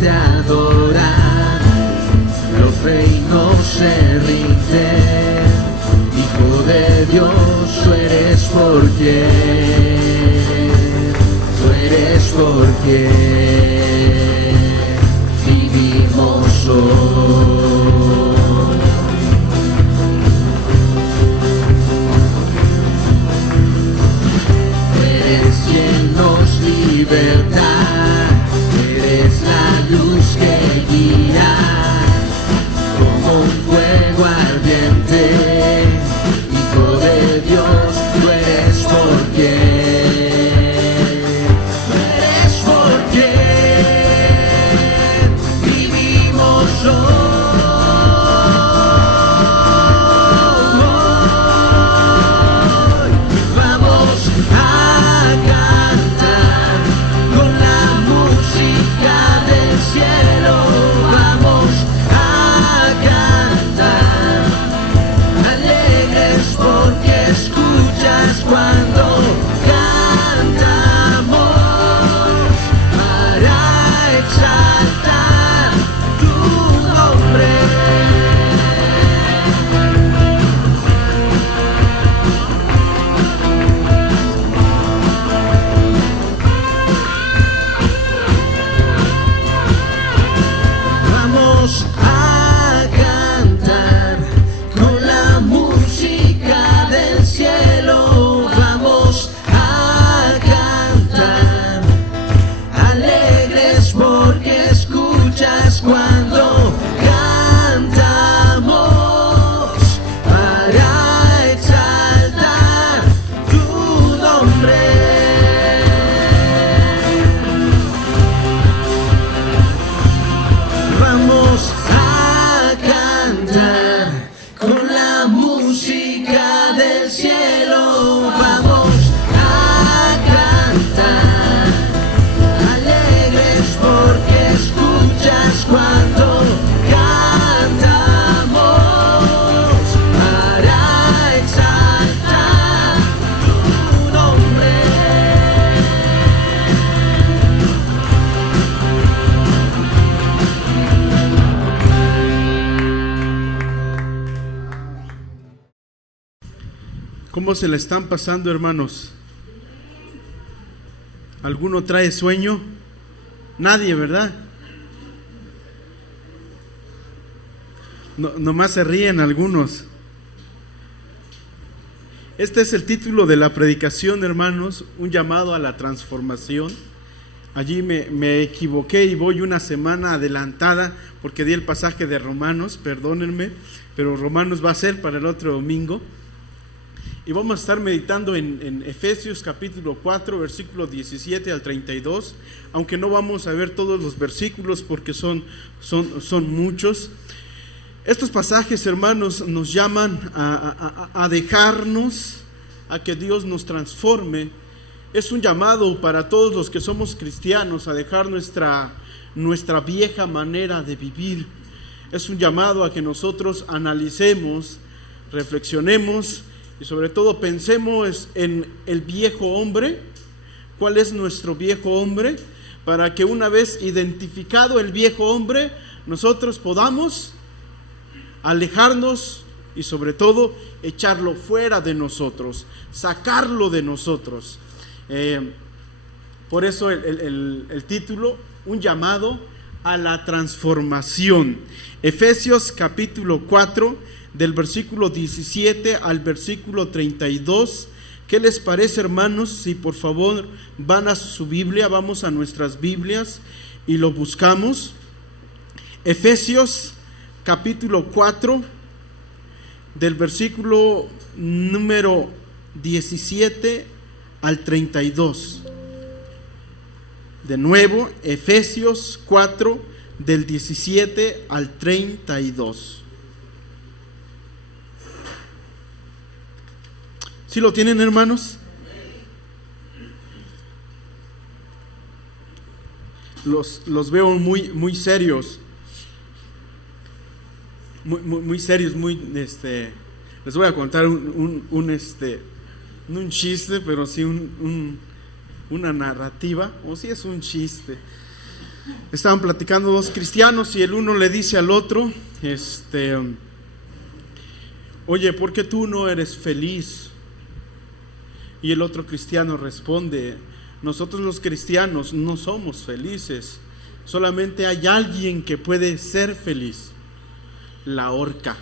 te adoran, los reinos se rinden. Hijo de Dios, tú eres porque vivimos hoy. Eres quien nos liberta, eres la luz que guía, como un fuego ardiente. Hijo de Dios, tú eres porque vivimos hoy. Vamos a cantar con la música del cielo. Vamos a cantar alegres porque escuchas cuando cantamos para exaltar tu nombre. Vamos a cantar con la música del cielo. Vamos a cantar alegres porque escuchas cuando cantamos para exaltar tu nombre. Vamos a cantar con la música del cielo. Vamos a cantar alegres porque escuchas cuando cantamos para exaltar tu nombre. ¿Cómo se la están pasando, hermanos? ¿Alguno trae sueño? Nadie, ¿verdad? Nomás se ríen algunos. Este es el título de la predicación, hermanos, un llamado a la transformación. Allí me equivoqué y voy una semana adelantada porque di el pasaje de Romanos, perdónenme, pero Romanos va a ser para el otro domingo. Y vamos a estar meditando en Efesios capítulo 4, versículo 17 al 32, aunque no vamos a ver todos los versículos porque son muchos. Estos pasajes, hermanos, nos llaman a dejarnos, a que Dios nos transforme. Es un llamado para todos los que somos cristianos a dejar nuestra vieja manera de vivir. Es un llamado a que nosotros analicemos, reflexionemos y sobre todo pensemos en el viejo hombre. ¿Cuál es nuestro viejo hombre? Para que una vez identificado el viejo hombre, nosotros podamos alejarnos y sobre todo echarlo fuera de nosotros, sacarlo de nosotros. Por eso el título, un llamado a la transformación. Efesios capítulo 4, del versículo 17 al versículo 32. ¿Qué les parece, hermanos? Si por favor van a su Biblia, vamos a nuestras Biblias y lo buscamos. Efesios capítulo 4, del versículo número 17 al 32. De nuevo, Efesios 4, del 17 al 32. ¿Sí lo tienen, hermanos? Los veo muy serios. Muy serios, les voy a contar no un chiste, pero sí una narrativa, o sí es un chiste. Estaban platicando dos cristianos y el uno le dice al otro, oye, ¿por qué tú no eres feliz? Y el otro cristiano responde, nosotros los cristianos no somos felices, solamente hay alguien que puede ser feliz, la horca.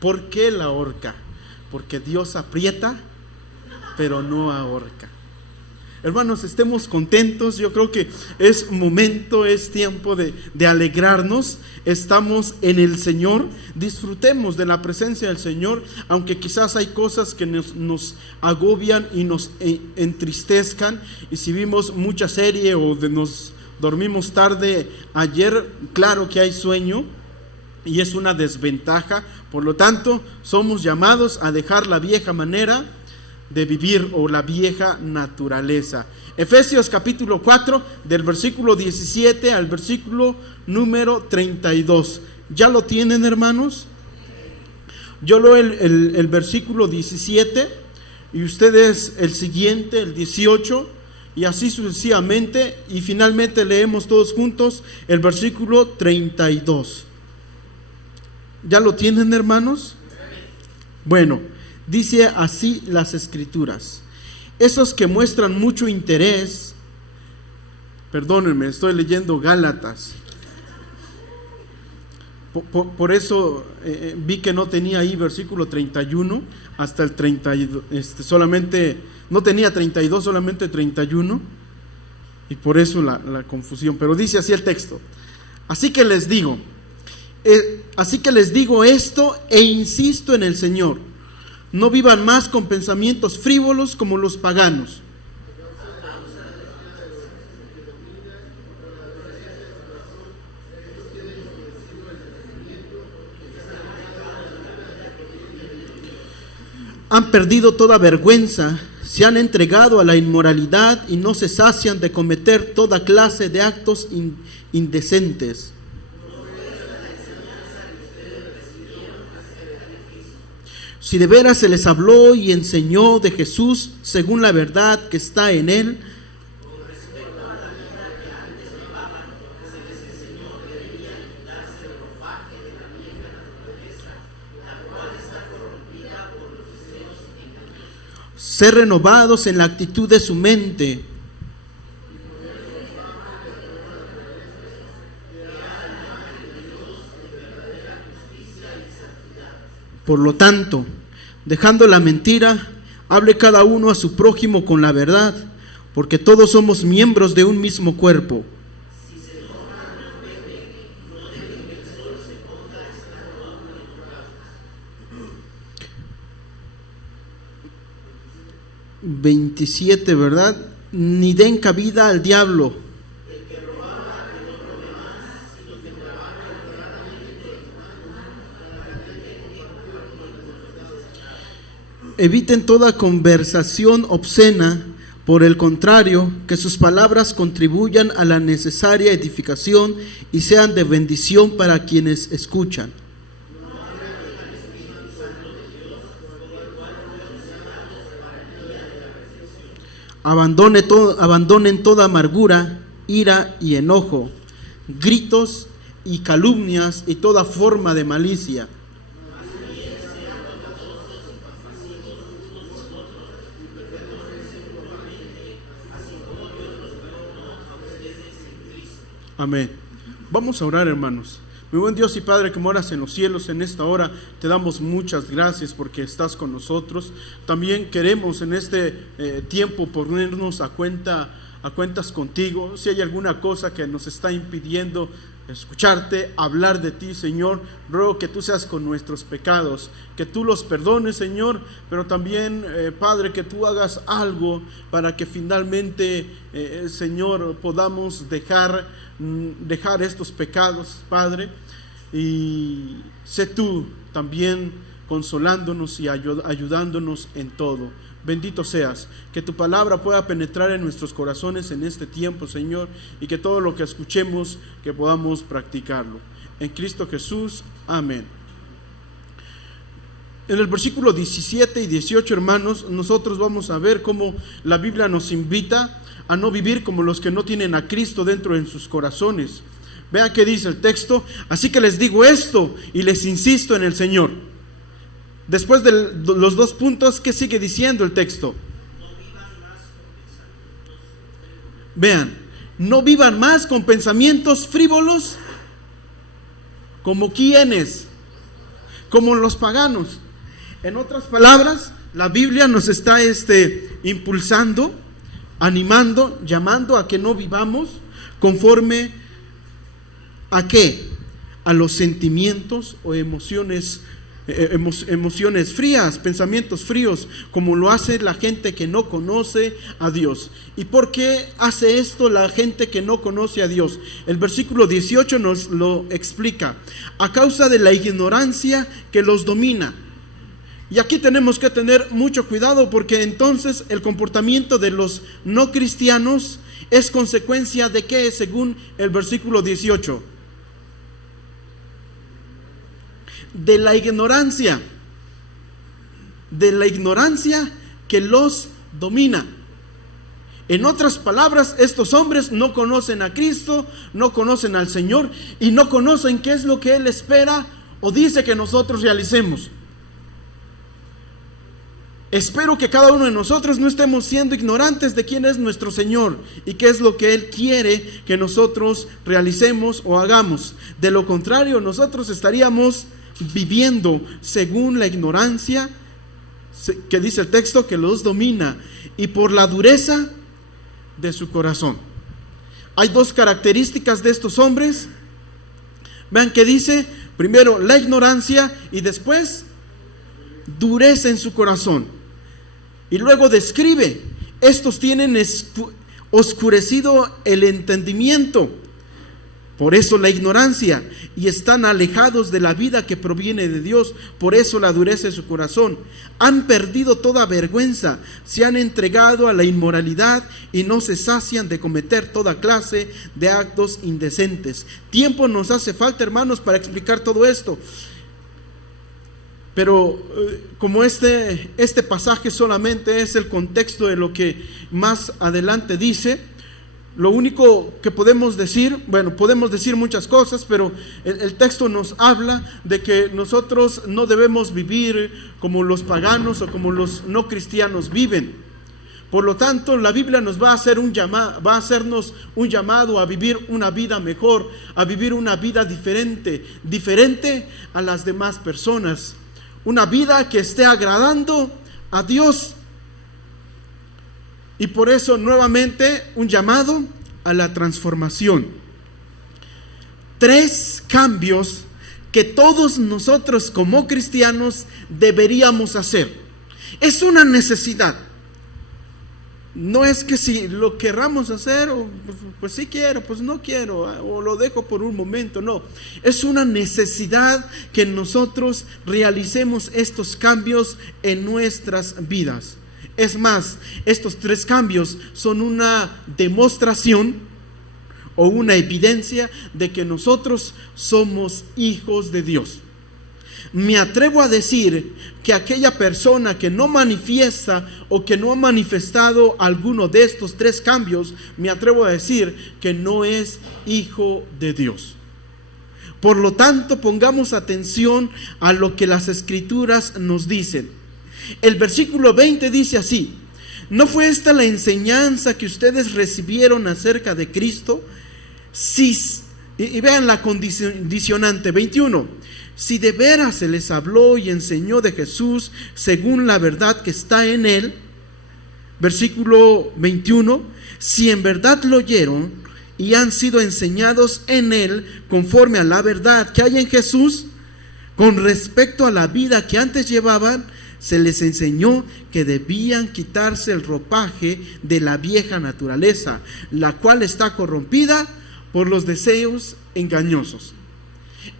¿Por qué la horca? Porque Dios aprieta, pero no ahorca. Hermanos, estemos contentos. Yo creo que es momento, es tiempo de alegrarnos. Estamos en el Señor. Disfrutemos de la presencia del Señor, aunque quizás hay cosas que nos agobian y nos entristezcan. Y si vimos mucha serie o nos dormimos tarde ayer, claro que hay sueño y es una desventaja. Por lo tanto, somos llamados a dejar la vieja manera de vivir o la vieja naturaleza. Efesios capítulo 4, del versículo 17 al versículo número 32. ¿Ya lo tienen, hermanos? Yo leo el versículo 17 y ustedes el siguiente, el 18, y así sucesivamente, y finalmente leemos todos juntos el versículo 32. ¿Ya lo tienen, hermanos? Bueno, dice así las Escrituras: esos que muestran mucho interés, perdónenme, estoy leyendo Gálatas, por eso vi que no tenía ahí versículo 31 hasta el 32, solamente, no tenía 32, solamente 31, y por eso la confusión, pero dice así el texto: así que les digo esto e insisto en el Señor, no vivan más con pensamientos frívolos como los paganos. Han perdido toda vergüenza, se han entregado a la inmoralidad y no se sacian de cometer toda clase de actos indecentes. Si de veras se les habló y enseñó de Jesús según la verdad que está en él, ser renovados en la actitud de su mente, por lo tanto, dejando la mentira, hable cada uno a su prójimo con la verdad, porque todos somos miembros de un mismo cuerpo. (27), ¿verdad? Ni den cabida al diablo. Eviten toda conversación obscena, por el contrario, que sus palabras contribuyan a la necesaria edificación y sean de bendición para quienes escuchan. Abandonen toda amargura, ira y enojo, gritos y calumnias y toda forma de malicia. Amén. Vamos a orar, hermanos. Mi buen Dios y Padre que moras en los cielos, en esta hora te damos muchas gracias porque estás con nosotros. También queremos en este tiempo ponernos a cuentas contigo. Si hay alguna cosa que nos está impidiendo escucharte, hablar de ti, Señor, ruego que tú seas con nuestros pecados, que tú los perdones, Señor, pero también, Padre, que tú hagas algo para que finalmente, Señor, podamos dejar estos pecados, Padre, y sé tú también consolándonos y ayudándonos en todo. Bendito seas, que tu palabra pueda penetrar en nuestros corazones en este tiempo, Señor, y que todo lo que escuchemos, que podamos practicarlo. En Cristo Jesús, amén. En el versículo 17 y 18, hermanos, nosotros vamos a ver cómo la Biblia nos invita a no vivir como los que no tienen a Cristo dentro de sus corazones. Vean qué dice el texto: así que les digo esto y les insisto en el Señor. Después de los 2 puntos, ¿qué sigue diciendo el texto? Vean, no vivan más con pensamientos frívolos. ¿Como quiénes? Como los paganos. En otras palabras, la Biblia nos está impulsando, animando, llamando a que no vivamos conforme ¿a qué? A los sentimientos o emociones frías, pensamientos fríos, como lo hace la gente que no conoce a Dios. ¿Y por qué hace esto la gente que no conoce a Dios? El versículo 18 nos lo explica: a causa de la ignorancia que los domina. Y aquí tenemos que tener mucho cuidado, porque entonces el comportamiento de los no cristianos es consecuencia de ¿qué? Según el versículo 18, de la ignorancia que los domina. En otras palabras, estos hombres no conocen a Cristo, no conocen al Señor y no conocen qué es lo que Él espera o dice que nosotros realicemos. Espero que cada uno de nosotros no estemos siendo ignorantes de quién es nuestro Señor y qué es lo que Él quiere que nosotros realicemos o hagamos. De lo contrario, nosotros estaríamos viviendo según la ignorancia que dice el texto que los domina y por la dureza de su corazón. Hay 2 características de estos hombres. Vean que dice: primero la ignorancia y después dureza en su corazón. Y luego describe: estos tienen oscurecido el entendimiento, por eso la ignorancia, y están alejados de la vida que proviene de Dios, por eso la dureza de su corazón. Han perdido toda vergüenza, se han entregado a la inmoralidad y no se sacian de cometer toda clase de actos indecentes. Tiempo nos hace falta, hermanos, para explicar todo esto. Pero como este pasaje solamente es el contexto de lo que más adelante dice, lo único que podemos decir, podemos decir muchas cosas, pero el texto nos habla de que nosotros no debemos vivir como los paganos o como los no cristianos viven. Por lo tanto, la Biblia nos va a hacernos un llamado a vivir una vida mejor, a vivir una vida diferente a las demás personas. Una vida que esté agradando a Dios. Y por eso nuevamente un llamado a la transformación. 3 cambios que todos nosotros como cristianos deberíamos hacer. Es una necesidad. No es que si lo querramos hacer, pues sí quiero, pues no quiero, o lo dejo por un momento. No, es una necesidad que nosotros realicemos estos cambios en nuestras vidas. Es más, estos 3 cambios son una demostración o una evidencia de que nosotros somos hijos de Dios. Me atrevo a decir que aquella persona que no manifiesta o que no ha manifestado alguno de estos 3 cambios, me atrevo a decir que no es hijo de Dios. Por lo tanto, pongamos atención a lo que las Escrituras nos dicen. El versículo 20 dice así: ¿no fue esta la enseñanza que ustedes recibieron acerca de Cristo? Y vean la condicionante, 21. Si de veras se les habló y enseñó de Jesús según la verdad que está en Él. Versículo 21. Si en verdad lo oyeron y han sido enseñados en Él conforme a la verdad que hay en Jesús, con respecto a la vida que antes llevaban, se les enseñó que debían quitarse el ropaje de la vieja naturaleza, la cual está corrompida por los deseos engañosos.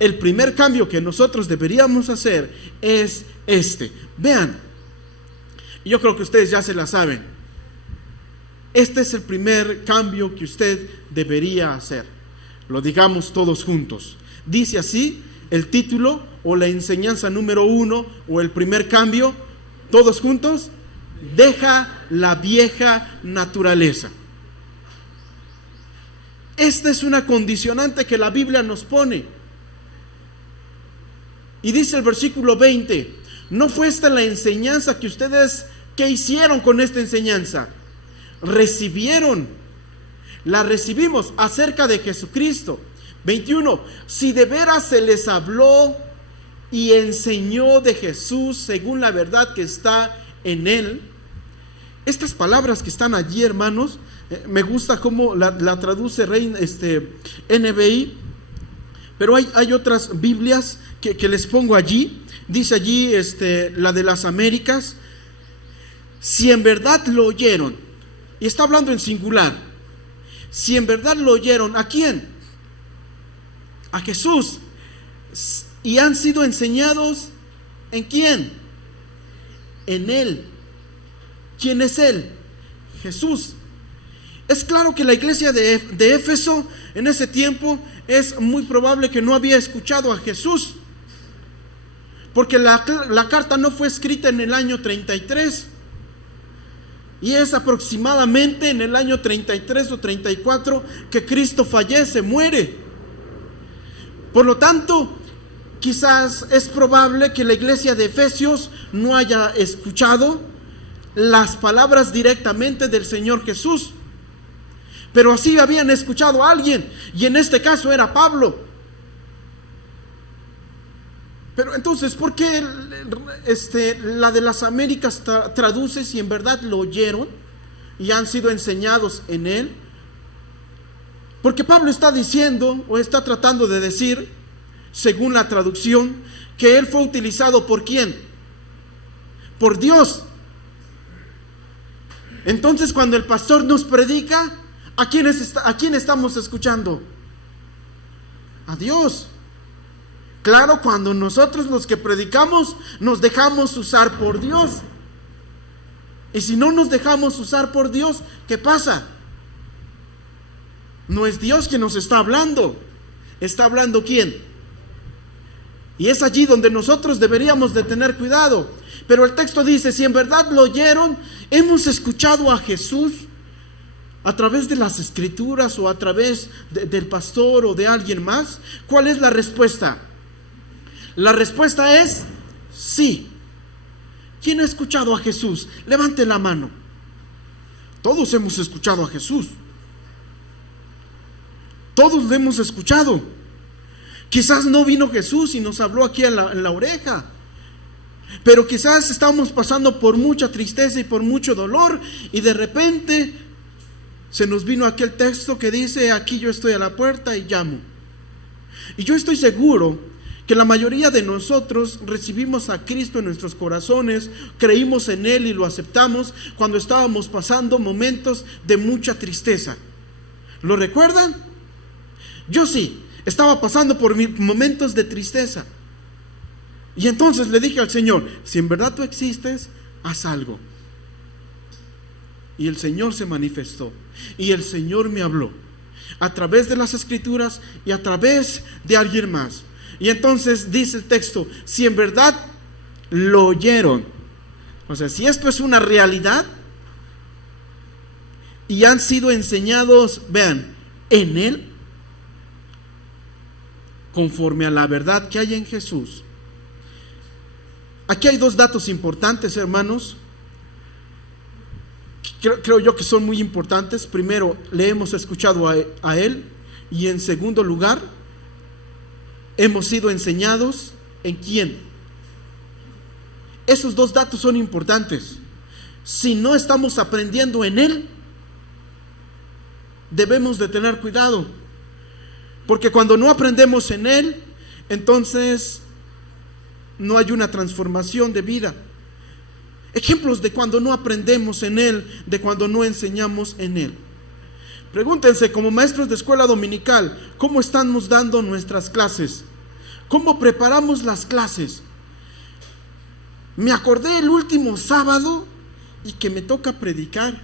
El primer cambio que nosotros deberíamos hacer es este. Vean, yo creo que ustedes ya se la saben. Este es el primer cambio que usted debería hacer. Lo digamos todos juntos. Dice así el título o la enseñanza número 1 o el primer cambio. Todos juntos: deja la vieja naturaleza. Esta es una condicionante que la Biblia nos pone. Y dice el versículo 20: ¿no fue esta la enseñanza que ustedes, qué hicieron con esta enseñanza? Recibieron, la recibimos acerca de Jesucristo. 21: si de veras se les habló y enseñó de Jesús según la verdad que está en él. Estas palabras que están allí, hermanos, me gusta cómo la traduce NBI, pero hay otras Biblias que les pongo allí. Dice allí la de las Américas: si en verdad lo oyeron, y está hablando en singular, si en verdad lo oyeron, ¿a quién? A Jesús. Y han sido enseñados, ¿en quién? En Él. ¿Quién es Él? Jesús. Es claro que la iglesia de Éfeso en ese tiempo es muy probable que no había escuchado a Jesús, porque la carta no fue escrita en el año 33, y es aproximadamente en el año 33 o 34 que Cristo fallece, muere. Por lo tanto, quizás es probable que la iglesia de Efesios no haya escuchado las palabras directamente del Señor Jesús, pero así habían escuchado a alguien, y en este caso era Pablo. Pero entonces, ¿por qué la de las Américas traduce si en verdad lo oyeron y han sido enseñados en él? Porque Pablo está diciendo, o está tratando de decir, según la traducción, que él fue utilizado ¿por quién? Por Dios. Entonces, cuando el pastor nos predica, ¿a quién estamos escuchando? A Dios. Claro, cuando nosotros los que predicamos nos dejamos usar por Dios. Y si no nos dejamos usar por Dios, ¿qué pasa? No es Dios quien nos está hablando. ¿Está hablando quién? Y es allí donde nosotros deberíamos de tener cuidado. Pero el texto dice: si en verdad lo oyeron, hemos escuchado a Jesús a través de las escrituras o a través del pastor o de alguien más. ¿Cuál es la respuesta? La respuesta es sí. ¿Quién ha escuchado a Jesús? Levante la mano. Todos hemos escuchado a Jesús. Todos le hemos escuchado. Quizás no vino Jesús y nos habló aquí en la oreja, pero quizás estamos pasando por mucha tristeza y por mucho dolor, y de repente se nos vino aquel texto que dice: aquí yo estoy a la puerta y llamo. Y yo estoy seguro que la mayoría de nosotros recibimos a Cristo en nuestros corazones, creímos en Él y lo aceptamos cuando estábamos pasando momentos de mucha tristeza. ¿Lo recuerdan? Yo sí, estaba pasando por momentos de tristeza. Y entonces le dije al Señor: si en verdad tú existes, haz algo. Y el Señor se manifestó, y el Señor me habló a través de las escrituras y a través de alguien más. Y entonces dice el texto: si en verdad lo oyeron, o sea, si esto es una realidad y han sido enseñados, vean, en Él, conforme a la verdad que hay en Jesús. Aquí hay dos datos importantes, hermanos. Creo yo que son muy importantes. Primero, le hemos escuchado a Él, y en segundo lugar, hemos sido enseñados ¿en quién? Esos dos datos son importantes. Si no estamos aprendiendo en Él, debemos de tener cuidado, porque cuando no aprendemos en Él, entonces no hay una transformación de vida. Ejemplos de cuando no aprendemos en Él, de cuando no enseñamos en Él. Pregúntense, como maestros de escuela dominical, ¿cómo estamos dando nuestras clases? ¿Cómo preparamos las clases? Me acordé el último sábado y que me toca predicar.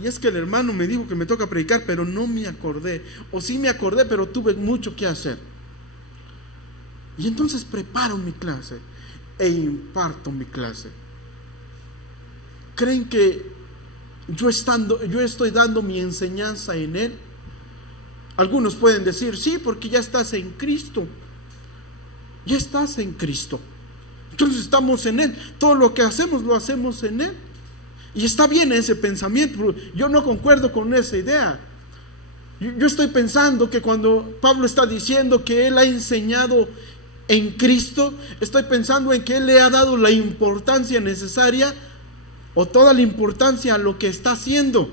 Y es que el hermano me dijo que me toca predicar, pero no me acordé. O sí me acordé, pero tuve mucho que hacer. Y entonces preparo mi clase e imparto mi clase. ¿Creen que yo estoy dando mi enseñanza en Él? Algunos pueden decir, sí, porque ya estás en Cristo. Ya estás en Cristo. Entonces estamos en Él. Todo lo que hacemos lo hacemos en Él. Y está bien ese pensamiento. Yo no concuerdo con esa idea. Yo estoy pensando que cuando Pablo está diciendo que Él ha enseñado en Cristo, estoy pensando en que Él le ha dado la importancia necesaria o toda la importancia a lo que está haciendo.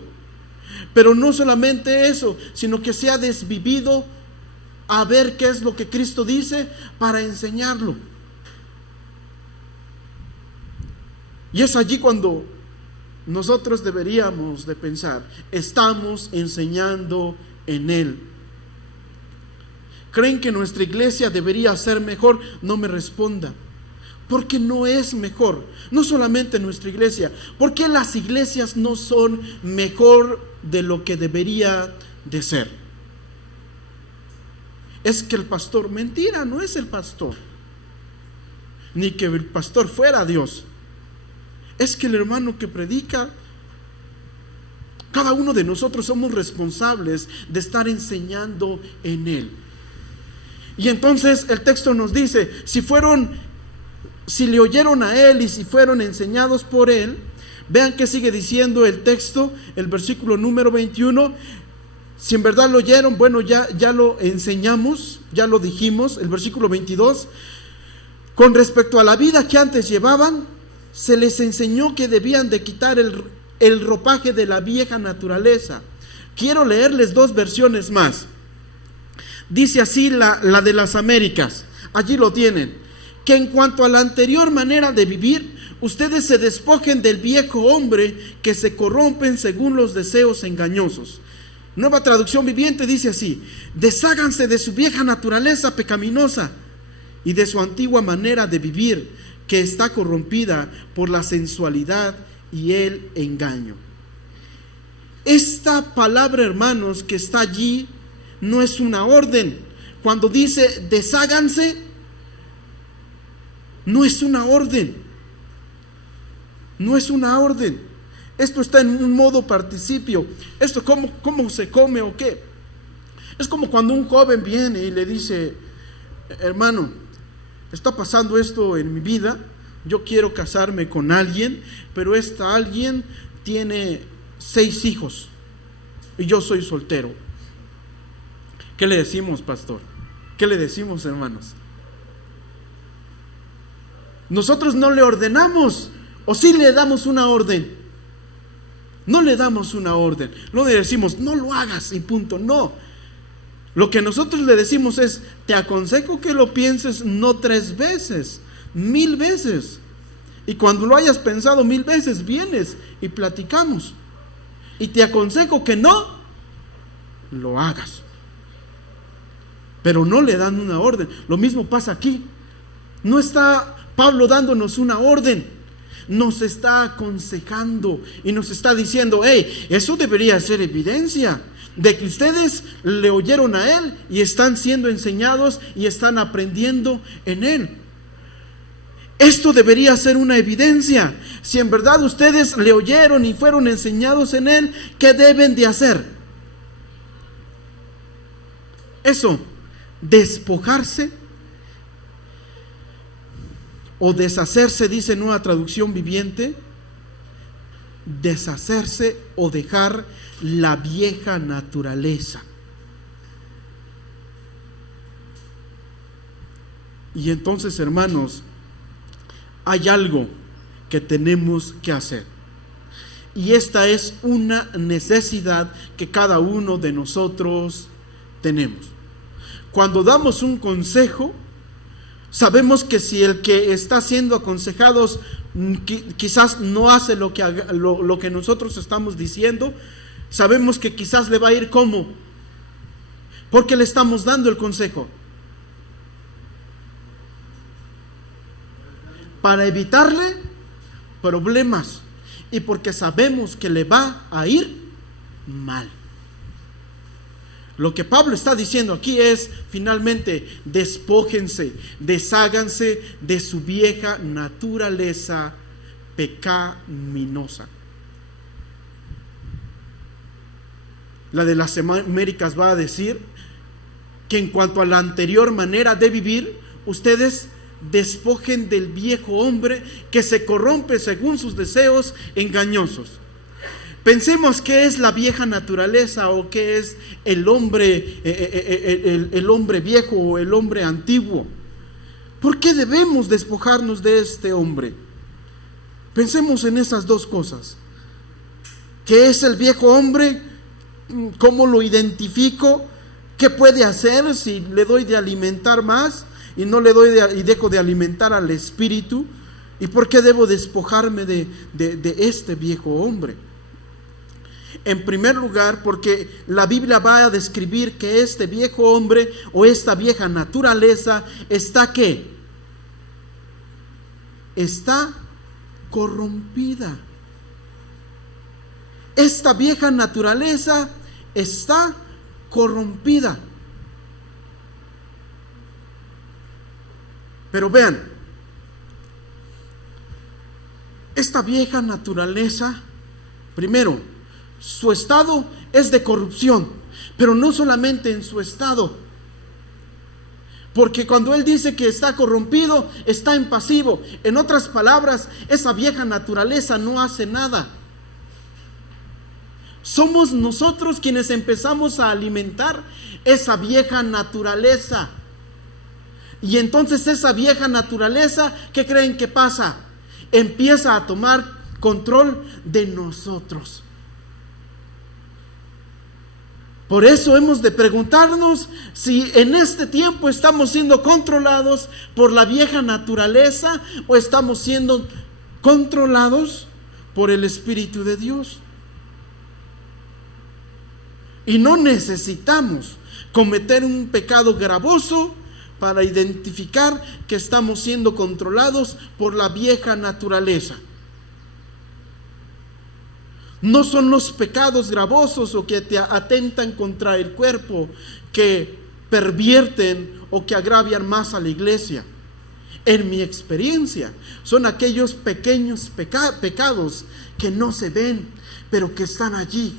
Pero no solamente eso, sino que se ha desvivido a ver qué es lo que Cristo dice para enseñarlo. Y es allí cuando nosotros deberíamos de pensar, estamos enseñando en Él. ¿Creen que nuestra iglesia debería ser mejor? No me responda. Porque no es mejor. No solamente nuestra iglesia. ¿Por qué las iglesias no son mejor de lo que debería de ser? Es que el pastor, mentira, no es el pastor. Ni que el pastor fuera Dios. Es que el hermano que predica, cada uno de nosotros somos responsables de estar enseñando en Él. Y entonces el texto nos dice, si le oyeron a Él y si fueron enseñados por Él, vean que sigue diciendo el texto, el versículo número 21, si en verdad lo oyeron, bueno, ya lo enseñamos, ya lo dijimos, el versículo 22, con respecto a la vida que antes llevaban, se les enseñó que debían de quitar el ropaje de la vieja naturaleza. Quiero leerles 2 versiones más. Dice así la de las Américas, allí lo tienen, que en cuanto a la anterior manera de vivir, ustedes se despojen del viejo hombre que se corrompen según los deseos engañosos. Nueva Traducción Viviente dice así, desháganse de su vieja naturaleza pecaminosa y de su antigua manera de vivir, que está corrompida por la sensualidad y el engaño. Esta palabra, hermanos, que está allí, no es una orden. Cuando dice desháganse, no es una orden. No es una orden. Esto está en un modo participio. Esto, ¿cómo se come o qué? Es como cuando un joven viene y le dice, hermano, está pasando esto en mi vida, yo quiero casarme con alguien, pero esta alguien tiene 6 hijos y yo soy soltero. ¿Qué le decimos, pastor? ¿Qué le decimos, hermanos? Nosotros no le ordenamos, o sí le damos una orden. No le damos una orden. No le decimos, no lo hagas y punto. No. Lo que nosotros le decimos es, te aconsejo que lo pienses no 3 veces, 1000 veces. Y cuando lo hayas pensado 1000 veces, vienes y platicamos. Y te aconsejo que no lo hagas. Pero no le dan una orden. Lo mismo pasa aquí. No está Pablo dándonos una orden. Nos está aconsejando y nos está diciendo, hey, eso debería ser evidencia de que ustedes le oyeron a Él y están siendo enseñados y están aprendiendo en Él. Esto debería ser una evidencia. Si en verdad ustedes le oyeron y fueron enseñados en Él, ¿qué deben de hacer? Eso, despojarse o deshacerse, dice Nueva Traducción Viviente, deshacerse o dejar la vieja naturaleza. Y entonces, hermanos, hay algo que tenemos que hacer. Y esta es una necesidad que cada uno de nosotros tenemos. Cuando damos un consejo, sabemos que si el que está siendo aconsejado quizás no hace lo que nosotros estamos diciendo, sabemos que quizás le va a ir como, porque le estamos dando el consejo. Para evitarle problemas y porque sabemos que le va a ir mal. Lo que Pablo está diciendo aquí es, finalmente, despójense, desháganse de su vieja naturaleza pecaminosa. La de las Américas va a decir, que en cuanto a la anterior manera de vivir, ustedes despojen del viejo hombre que se corrompe según sus deseos engañosos. Pensemos qué es la vieja naturaleza o qué es el hombre, el hombre viejo o el hombre antiguo. ¿Por qué debemos despojarnos de este hombre? Pensemos en esas dos cosas. ¿Qué es el viejo hombre? ¿Cómo lo identifico? ¿Qué puede hacer si le doy de alimentar más y no le doy y dejo de alimentar al espíritu? ¿Y por qué debo despojarme de este viejo hombre? En primer lugar, porque la Biblia va a describir que este viejo hombre o esta vieja naturaleza está ¿qué? Está corrompida. Esta vieja naturaleza está corrompida. Pero vean, esta vieja naturaleza, primero, su estado es de corrupción, pero no solamente en su estado, porque cuando él dice que está corrompido, está en pasivo. En otras palabras, esa vieja naturaleza no hace nada. Somos nosotros quienes empezamos a alimentar esa vieja naturaleza. Y entonces esa vieja naturaleza, ¿qué creen que pasa? Empieza a tomar control de nosotros. Por eso hemos de preguntarnos si en este tiempo estamos siendo controlados por la vieja naturaleza o estamos siendo controlados por el Espíritu de Dios. Y no necesitamos cometer un pecado gravoso para identificar que estamos siendo controlados por la vieja naturaleza. No son los pecados gravosos o que te atentan contra el cuerpo que pervierten o que agravian más a la iglesia. En mi experiencia, son aquellos pequeños pecados que no se ven, pero que están allí.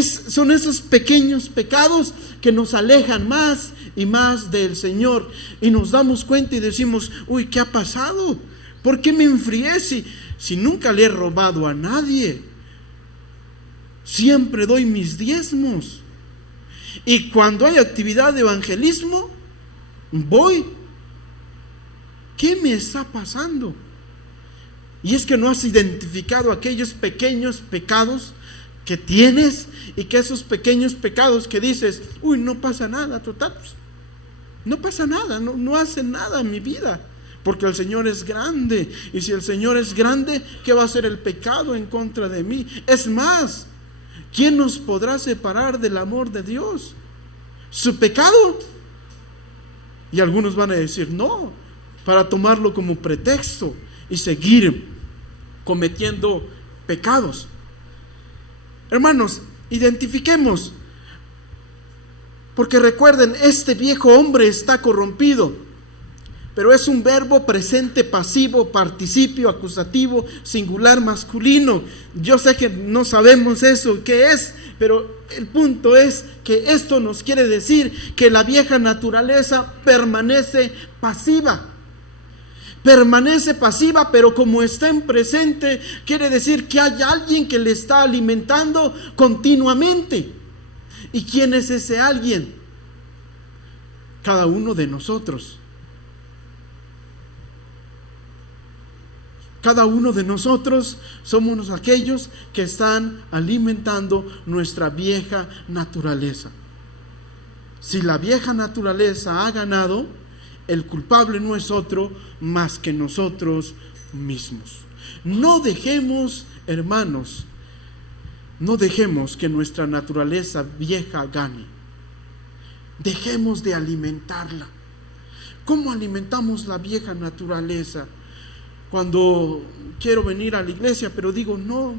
Son esos pequeños pecados que nos alejan más y más del Señor. Y nos damos cuenta y decimos, uy, ¿qué ha pasado? ¿Por qué me enfrié si nunca le he robado a nadie? Siempre doy mis diezmos. Y cuando hay actividad de evangelismo, voy. ¿Qué me está pasando? Y es que no has identificado aquellos pequeños pecados que tienes, y que esos pequeños pecados que dices, uy, no pasa nada, total, pues, no pasa nada, no hace nada en mi vida. Porque el Señor es grande. Y si el Señor es grande, ¿qué va a hacer el pecado en contra de mí? Es más, ¿quién nos podrá separar del amor de Dios? ¿Su pecado? Y algunos van a decir no, para tomarlo como pretexto y seguir cometiendo pecados. Hermanos, identifiquemos. Porque recuerden, este viejo hombre está corrompido. Pero es un verbo presente, pasivo, participio, acusativo, singular, masculino. Yo sé que no sabemos eso, qué es, pero el punto es que esto nos quiere decir que la vieja naturaleza permanece pasiva. Permanece pasiva, pero como está en presente, quiere decir que hay alguien que le está alimentando continuamente. ¿Y quién es ese alguien? Cada uno de nosotros. Cada uno de nosotros somos aquellos que están alimentando nuestra vieja naturaleza. Si la vieja naturaleza ha ganado, el culpable no es otro más que nosotros mismos. No dejemos, hermanos, no dejemos que nuestra naturaleza vieja gane. Dejemos de alimentarla. ¿Cómo alimentamos la vieja naturaleza? Cuando quiero venir a la iglesia, pero digo, no,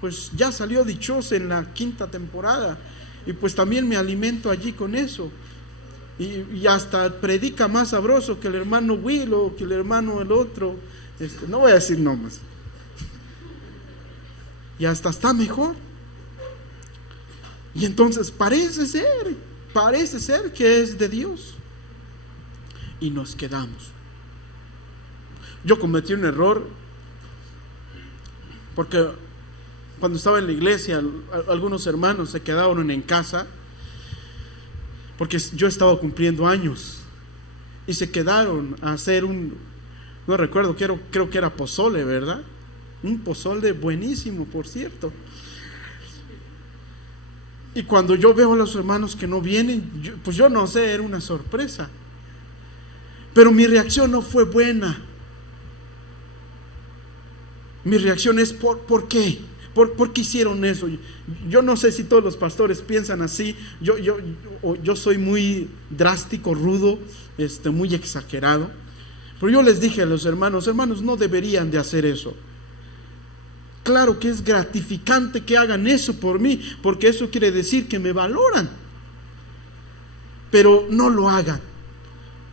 pues ya salió Dichosa en la 5ª temporada, y pues también me alimento allí con eso, y hasta predica más sabroso que el hermano Will o que el hermano el otro, no voy a decir nombres, y hasta está mejor. Y entonces parece ser parece ser que es de Dios. Y nos quedamos. Yo cometí un error porque cuando estaba en la iglesia, algunos hermanos se quedaron en casa porque yo estaba cumpliendo años y se quedaron a hacer no recuerdo, creo que era pozole, ¿verdad? Un pozole buenísimo, por cierto. Y cuando yo veo a los hermanos que no vienen, pues yo no sé, era una sorpresa. Pero mi reacción no fue buena. Mi reacción es, ¿por qué? ¿Por qué hicieron eso? Yo no sé si todos los pastores piensan así. Yo soy muy drástico, rudo, muy exagerado. Pero yo les dije a los hermanos, no deberían de hacer eso. Claro que es gratificante que hagan eso por mí, porque eso quiere decir que me valoran. Pero no lo hagan.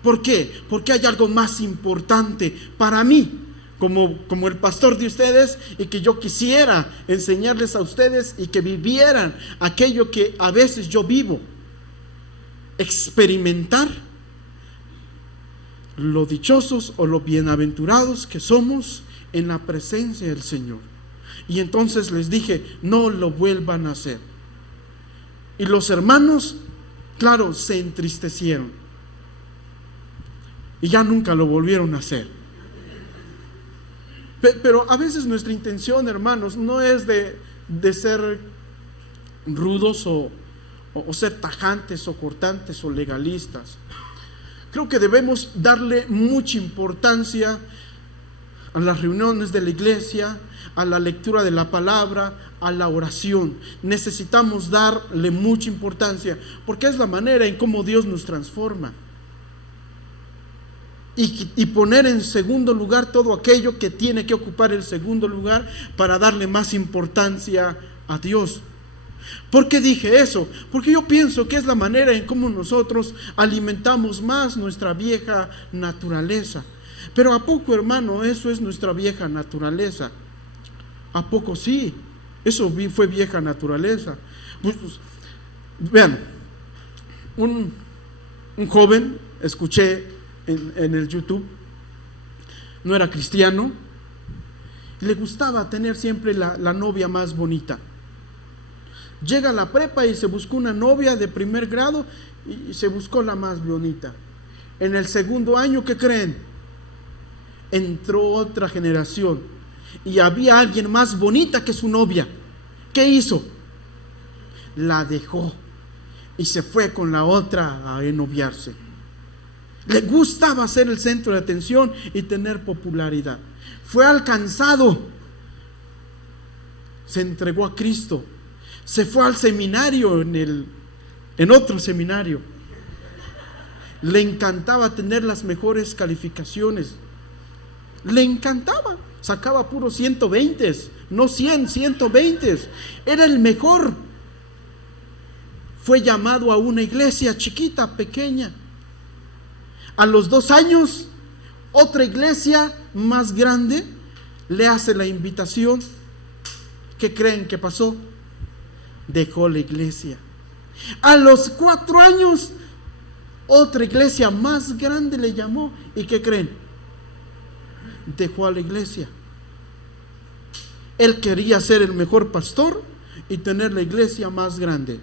¿Por qué? Porque hay algo más importante para mí, como el pastor de ustedes, y que yo quisiera enseñarles a ustedes y que vivieran aquello que a veces yo vivo. Experimentar lo dichosos o lo bienaventurados que somos en la presencia del Señor. Y entonces les dije, no lo vuelvan a hacer. Y los hermanos, claro, se entristecieron. Y ya nunca lo volvieron a hacer. Pero a veces nuestra intención, hermanos, no es de ser rudos o ser tajantes o cortantes o legalistas. Creo que debemos darle mucha importancia a las reuniones de la iglesia, a la lectura de la palabra, a la oración. Necesitamos darle mucha importancia, porque es la manera en cómo Dios nos transforma. Y poner en segundo lugar todo aquello que tiene que ocupar el segundo lugar para darle más importancia a Dios. ¿Por qué dije eso? Porque yo pienso que es la manera en cómo nosotros alimentamos más nuestra vieja naturaleza. Pero ¿a poco, hermano, eso es nuestra vieja naturaleza? ¿A poco sí? Eso fue vieja naturaleza. Pues, vean, un joven, escuché en el YouTube, no era cristiano, le gustaba tener siempre la novia más bonita. Llega a la prepa y se buscó una novia de primer grado y se buscó la más bonita. En el segundo año, ¿qué creen? Entró otra generación y había alguien más bonita que su novia. ¿Qué hizo? La dejó y se fue con la otra a ennoviarse. Le gustaba ser el centro de atención y tener popularidad. Fue alcanzado, se entregó a Cristo, se fue al seminario, en otro seminario. Le encantaba tener las mejores calificaciones. Le encantaba, sacaba puros 120, no 100, 120. Era el mejor. Fue llamado a una iglesia chiquita, pequeña. A los 2 años, otra iglesia más grande le hace la invitación. ¿Qué creen que pasó? Dejó la iglesia. A los 4 años, otra iglesia más grande le llamó. ¿Y qué creen? Dejó a la iglesia. Él quería ser el mejor pastor y tener la iglesia más grande.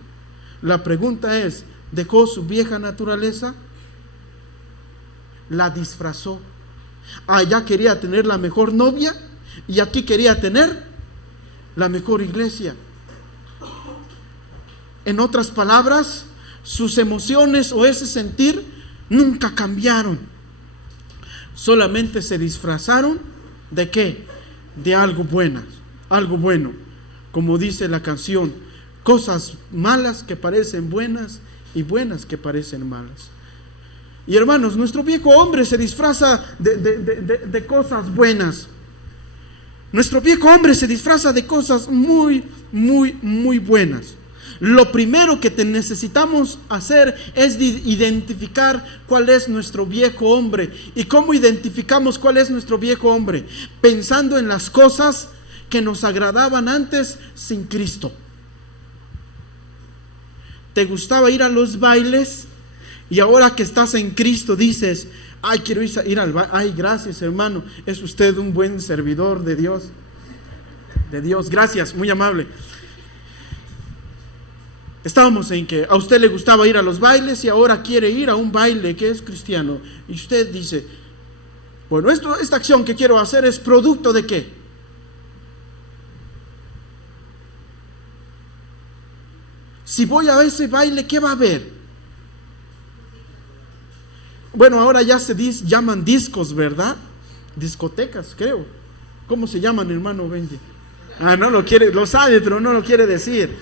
La pregunta es, ¿dejó su vieja naturaleza? La disfrazó. Allá quería tener la mejor novia y aquí quería tener la mejor iglesia. En otras palabras, sus emociones o ese sentir nunca cambiaron. Solamente se disfrazaron ¿de qué? De algo bueno. Como dice la canción, cosas malas que parecen buenas y buenas que parecen malas. Y hermanos, nuestro viejo hombre se disfraza de cosas buenas. Nuestro viejo hombre se disfraza de cosas muy, muy, muy buenas. Lo primero que necesitamos hacer es identificar cuál es nuestro viejo hombre. ¿Y cómo identificamos cuál es nuestro viejo hombre? Pensando en las cosas que nos agradaban antes sin Cristo. ¿Te gustaba ir a los bailes? Y ahora que estás en Cristo dices, ay, quiero ir al baile. Ay, gracias, hermano. Es usted un buen servidor de Dios. De Dios, gracias, muy amable. Estábamos en que a usted le gustaba ir a los bailes y ahora quiere ir a un baile que es cristiano. Y usted dice, bueno, esta acción que quiero hacer es producto de ¿qué? Si voy a ese baile, ¿qué va a haber? Bueno, ahora ya se llaman discos, ¿verdad? Discotecas, creo. ¿Cómo se llaman, hermano Benji? No lo quiere, lo sabe, pero no lo quiere decir.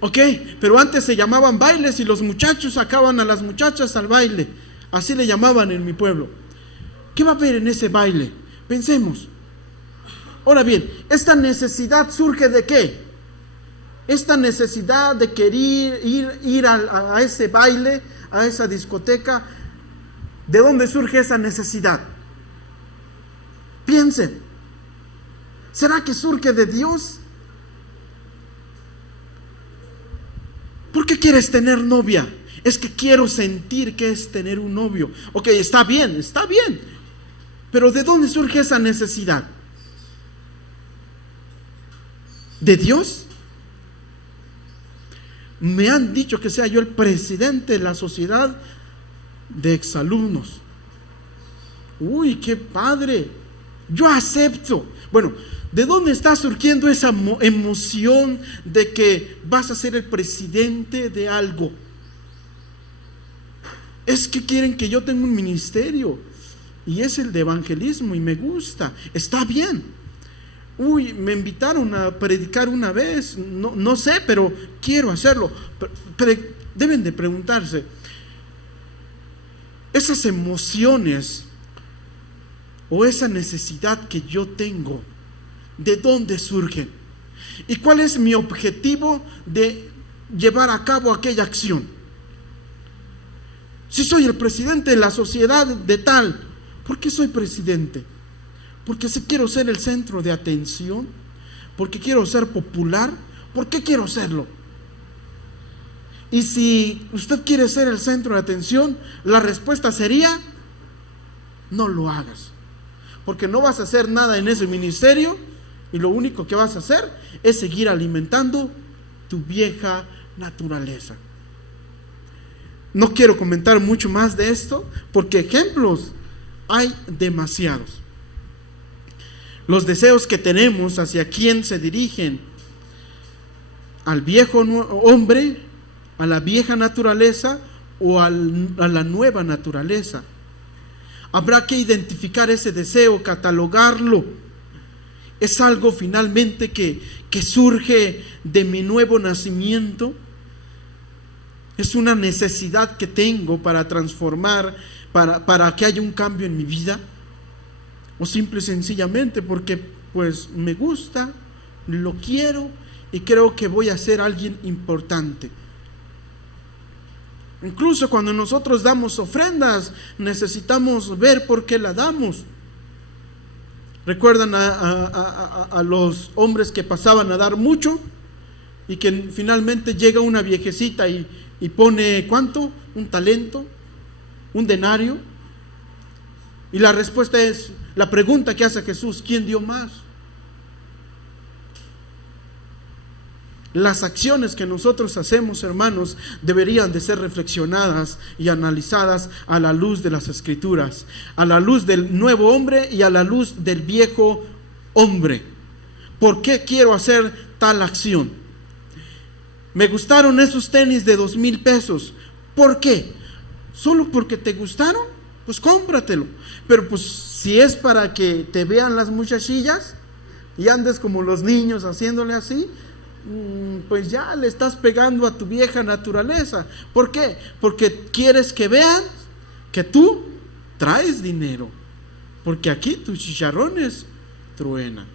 Ok, pero antes se llamaban bailes y los muchachos sacaban a las muchachas al baile. Así le llamaban en mi pueblo. ¿Qué va a haber en ese baile? Pensemos. Ahora bien, ¿esta necesidad surge de qué? Esta necesidad de querer ir a ese baile, a esa discoteca, ¿de dónde surge esa necesidad? Piensen. ¿Será que surge de Dios? ¿Por qué quieres tener novia? Es que quiero sentir que es tener un novio. Ok, está bien. Pero ¿de dónde surge esa necesidad? ¿De Dios? Me han dicho que sea yo el presidente de la sociedad de exalumnos. Uy, qué padre. Yo acepto. Bueno, ¿de dónde está surgiendo esa emoción de que vas a ser el presidente de algo? Es que quieren que yo tenga un ministerio y es el de evangelismo y me gusta. Está bien. Uy, me invitaron a predicar una vez, no sé, pero quiero hacerlo. Deben de preguntarse, esas emociones o esa necesidad que yo tengo, ¿de dónde surgen? ¿Y cuál es mi objetivo de llevar a cabo aquella acción? Si soy el presidente de la sociedad de tal, ¿por qué soy presidente? Porque quiero ser el centro de atención, porque quiero ser popular. ¿Por qué quiero serlo? Y si usted quiere ser el centro de atención, la respuesta sería, no lo hagas, porque no vas a hacer nada en ese ministerio y lo único que vas a hacer es seguir alimentando tu vieja naturaleza. No quiero comentar mucho más de esto, porque ejemplos hay demasiados. Los deseos que tenemos, hacia quién se dirigen: al viejo hombre, a la vieja naturaleza o a la nueva naturaleza. Habrá que identificar ese deseo, catalogarlo. ¿Es algo finalmente que surge de mi nuevo nacimiento? ¿Es una necesidad que tengo para transformar, para que haya un cambio en mi vida? ¿O simple y sencillamente porque pues me gusta, lo quiero y creo que voy a ser alguien importante? Incluso cuando nosotros damos ofrendas, necesitamos ver por qué la damos. ¿Recuerdan a los hombres que pasaban a dar mucho y que finalmente llega una viejecita y pone ¿cuánto? Un talento, un denario? Y la respuesta es, la pregunta que hace Jesús: ¿quién dio más? Las acciones que nosotros hacemos, hermanos, deberían de ser reflexionadas y analizadas a la luz de las Escrituras, a la luz del nuevo hombre y a la luz del viejo hombre. ¿Por qué quiero hacer tal acción? Me gustaron esos tenis de 2,000 pesos. ¿Por qué? ¿Solo porque te gustaron? Pues cómpratelo. Pero pues si es para que te vean las muchachillas y andes como los niños haciéndole así, pues ya le estás pegando a tu vieja naturaleza. ¿Por qué? Porque quieres que vean que tú traes dinero, porque aquí tus chicharrones truenan.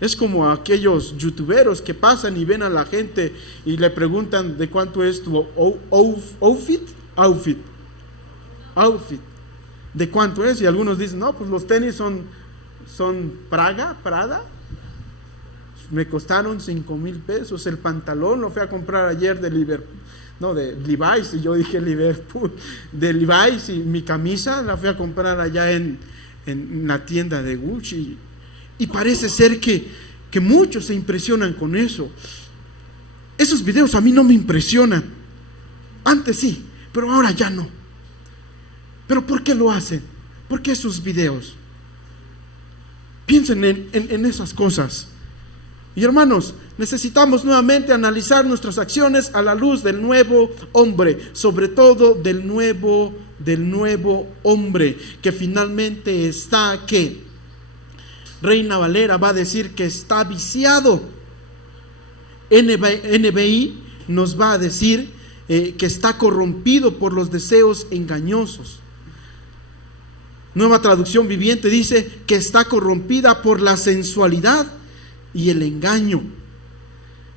Es como aquellos youtuberos que pasan y ven a la gente y le preguntan de cuánto es tu outfit, de cuánto es, y algunos dicen, no, pues los tenis son Prada, me costaron 5,000 pesos. El pantalón lo fui a comprar ayer de Liverpool, no, de Levi's, y yo dije Liverpool, de Levi's, y mi camisa la fui a comprar allá en la tienda de Gucci. Y parece ser que muchos se impresionan con eso. Esos videos a mí no me impresionan. Antes sí, pero ahora ya no. ¿Pero por qué lo hacen? ¿Por qué esos videos? Piensen en esas cosas. Y hermanos, necesitamos nuevamente analizar nuestras acciones a la luz del nuevo hombre, sobre todo del nuevo hombre, que finalmente está, ¿qué? Reina Valera va a decir que está viciado. NBI nos va a decir que está corrompido por los deseos engañosos. Nueva Traducción Viviente dice que está corrompida por la sensualidad y el engaño.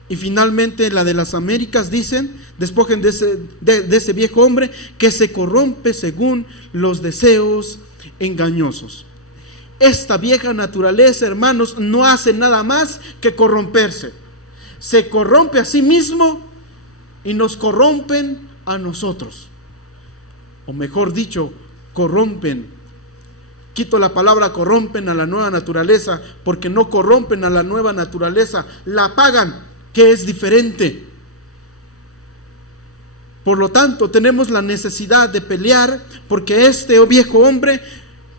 Y finalmente la de las Américas dicen, despojen de ese viejo hombre que se corrompe según los deseos engañosos. Esta vieja naturaleza, hermanos, no hace nada más que corromperse. Se corrompe a sí mismo y nos corrompen a nosotros. O mejor dicho, corrompen. Quito la palabra corrompen a la nueva naturaleza, porque no corrompen a la nueva naturaleza, la apagan, que es diferente. Por lo tanto, tenemos la necesidad de pelear, porque este viejo hombre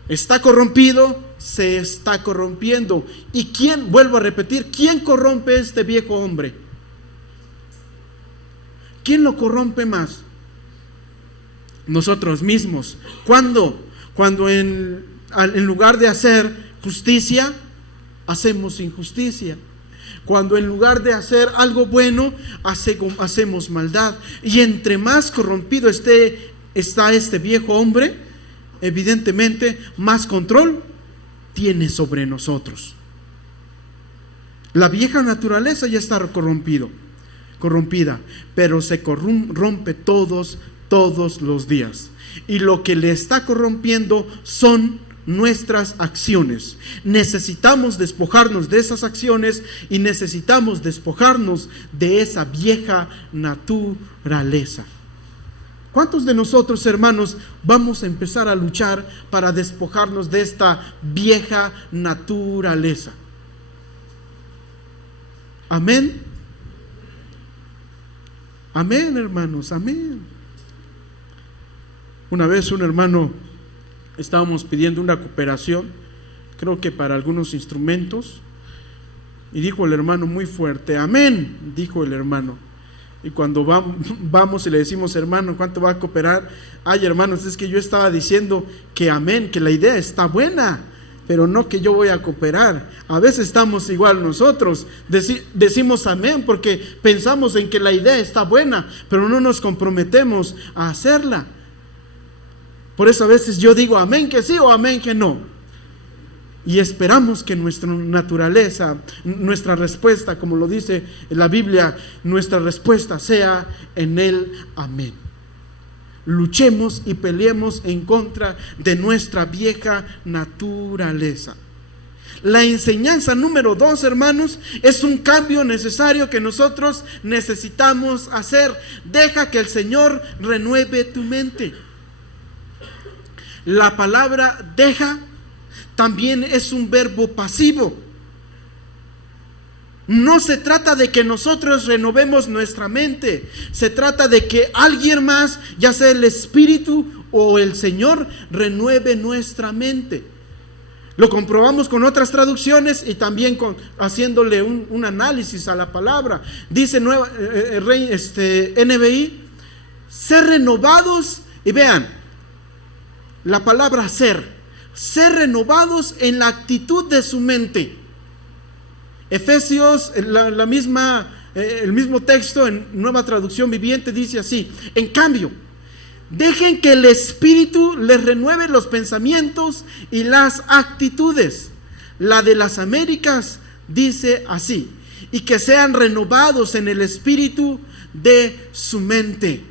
está corrompido, se está corrompiendo. ¿Y quién, vuelvo a repetir, quién corrompe este viejo hombre? ¿Quién lo corrompe más? Nosotros mismos. ¿Cuándo? Cuando en lugar de hacer justicia, hacemos injusticia. Cuando en lugar de hacer algo bueno, hacemos maldad. Y entre más corrompido está este viejo hombre, evidentemente más control tiene sobre nosotros. La vieja naturaleza ya está corrompida, pero se corrompe todos los días. Y lo que le está corrompiendo son nuestras acciones. Necesitamos despojarnos de esas acciones y necesitamos despojarnos de esa vieja naturaleza. ¿Cuántos de nosotros, hermanos, vamos a empezar a luchar para despojarnos de esta vieja naturaleza? Amén. Amén, hermanos, amén. Una vez un hermano, estábamos pidiendo una cooperación, creo que para algunos instrumentos, y dijo el hermano muy fuerte, amén, dijo el hermano. Y cuando vamos y le decimos, hermano, ¿cuánto va a cooperar? Ay, hermanos, es que yo estaba diciendo que amén, que la idea está buena, pero no que yo voy a cooperar. A veces estamos igual nosotros, decimos amén porque pensamos en que la idea está buena, pero no nos comprometemos a hacerla. Por eso a veces yo digo amén que sí o amén que no. Y esperamos que nuestra naturaleza, nuestra respuesta, como lo dice la Biblia, nuestra respuesta sea en el amén. Luchemos y peleemos en contra de nuestra vieja naturaleza. La enseñanza número 2, hermanos, es un cambio necesario que nosotros necesitamos hacer. Deja que el Señor renueve tu mente. La palabra deja también es un verbo pasivo. No se trata de que nosotros renovemos nuestra mente. Se trata de que alguien más, ya sea el Espíritu o el Señor, renueve nuestra mente. Lo comprobamos con otras traducciones y también haciéndole un análisis a la palabra. Dice NBI, ser renovados, y vean, la palabra ser renovados en la actitud de su mente. Efesios, el mismo texto en Nueva Traducción Viviente dice así: en cambio, dejen que el Espíritu les renueve los pensamientos y las actitudes. La de las Américas dice así: y que sean renovados en el espíritu de su mente.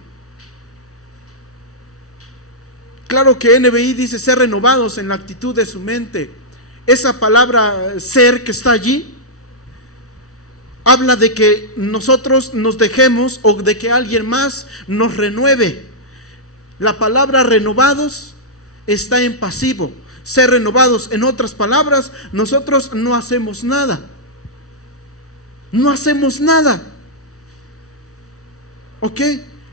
Claro que NBI dice ser renovados en la actitud de su mente. Esa palabra ser que está allí habla de que nosotros nos dejemos o de que alguien más nos renueve. La palabra renovados está en pasivo. Ser renovados, en otras palabras, nosotros no hacemos nada. No hacemos nada. ¿Ok?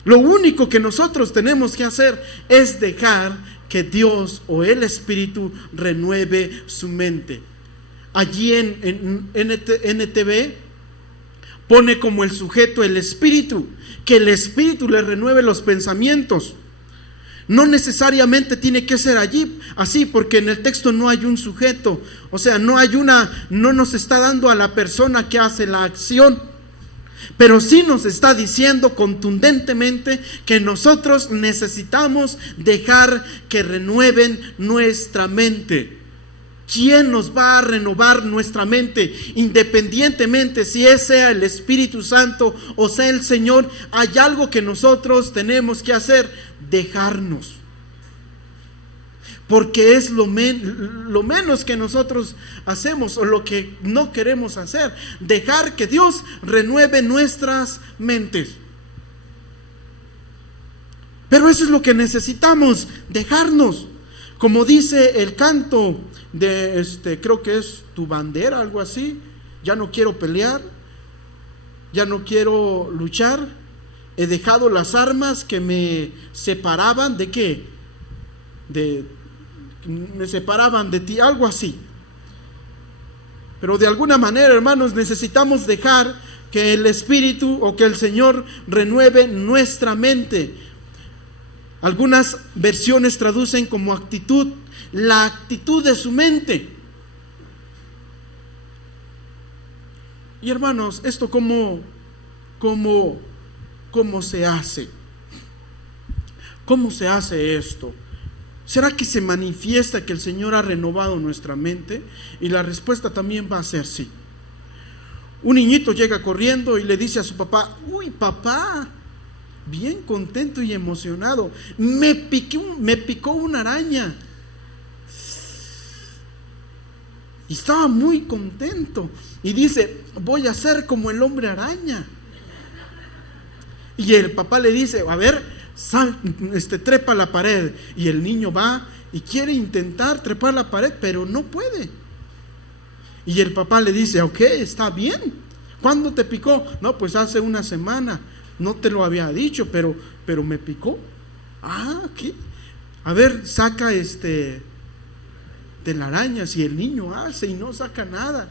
Lo único que nosotros tenemos que hacer es dejar que Dios o el Espíritu renueve su mente. Allí en NTV pone como el sujeto el Espíritu, que el Espíritu le renueve los pensamientos. No necesariamente tiene que ser allí así, porque en el texto no hay un sujeto, o sea, no nos está dando a la persona que hace la acción, pero sí nos está diciendo contundentemente que nosotros necesitamos dejar que renueven nuestra mente. ¿Quién nos va a renovar nuestra mente? Independientemente si sea el Espíritu Santo o sea el Señor, hay algo que nosotros tenemos que hacer: dejarnos. Porque es lo menos que nosotros hacemos, o lo que no queremos hacer: dejar que Dios renueve nuestras mentes. Pero eso es lo que necesitamos, dejarnos. Como dice el canto de creo que es Tu Bandera, algo así: ya no quiero pelear, ya no quiero luchar, he dejado las armas que me separaban de qué, me separaban de ti, algo así. Pero de alguna manera, hermanos, necesitamos dejar que el Espíritu o que el Señor renueve nuestra mente. Algunas versiones traducen como actitud, la actitud de su mente. Y hermanos, ¿esto cómo se hace? ¿Cómo se hace esto? ¿Será que se manifiesta que el Señor ha renovado nuestra mente? Y la respuesta también va a ser sí. Un niñito llega corriendo y le dice a su papá: uy, papá, bien contento y emocionado, me picó una araña. Y estaba muy contento. Y dice: voy a ser como el hombre araña. Y el papá le dice: a ver, trepa la pared. Y el niño va y quiere intentar trepar la pared, pero no puede. Y el papá le dice: ok, está bien. ¿Cuándo te picó? No, pues hace una semana. No te lo había dicho, pero me picó. Ah, ¿qué? A ver, saca telarañas. Y el niño hace y no saca nada.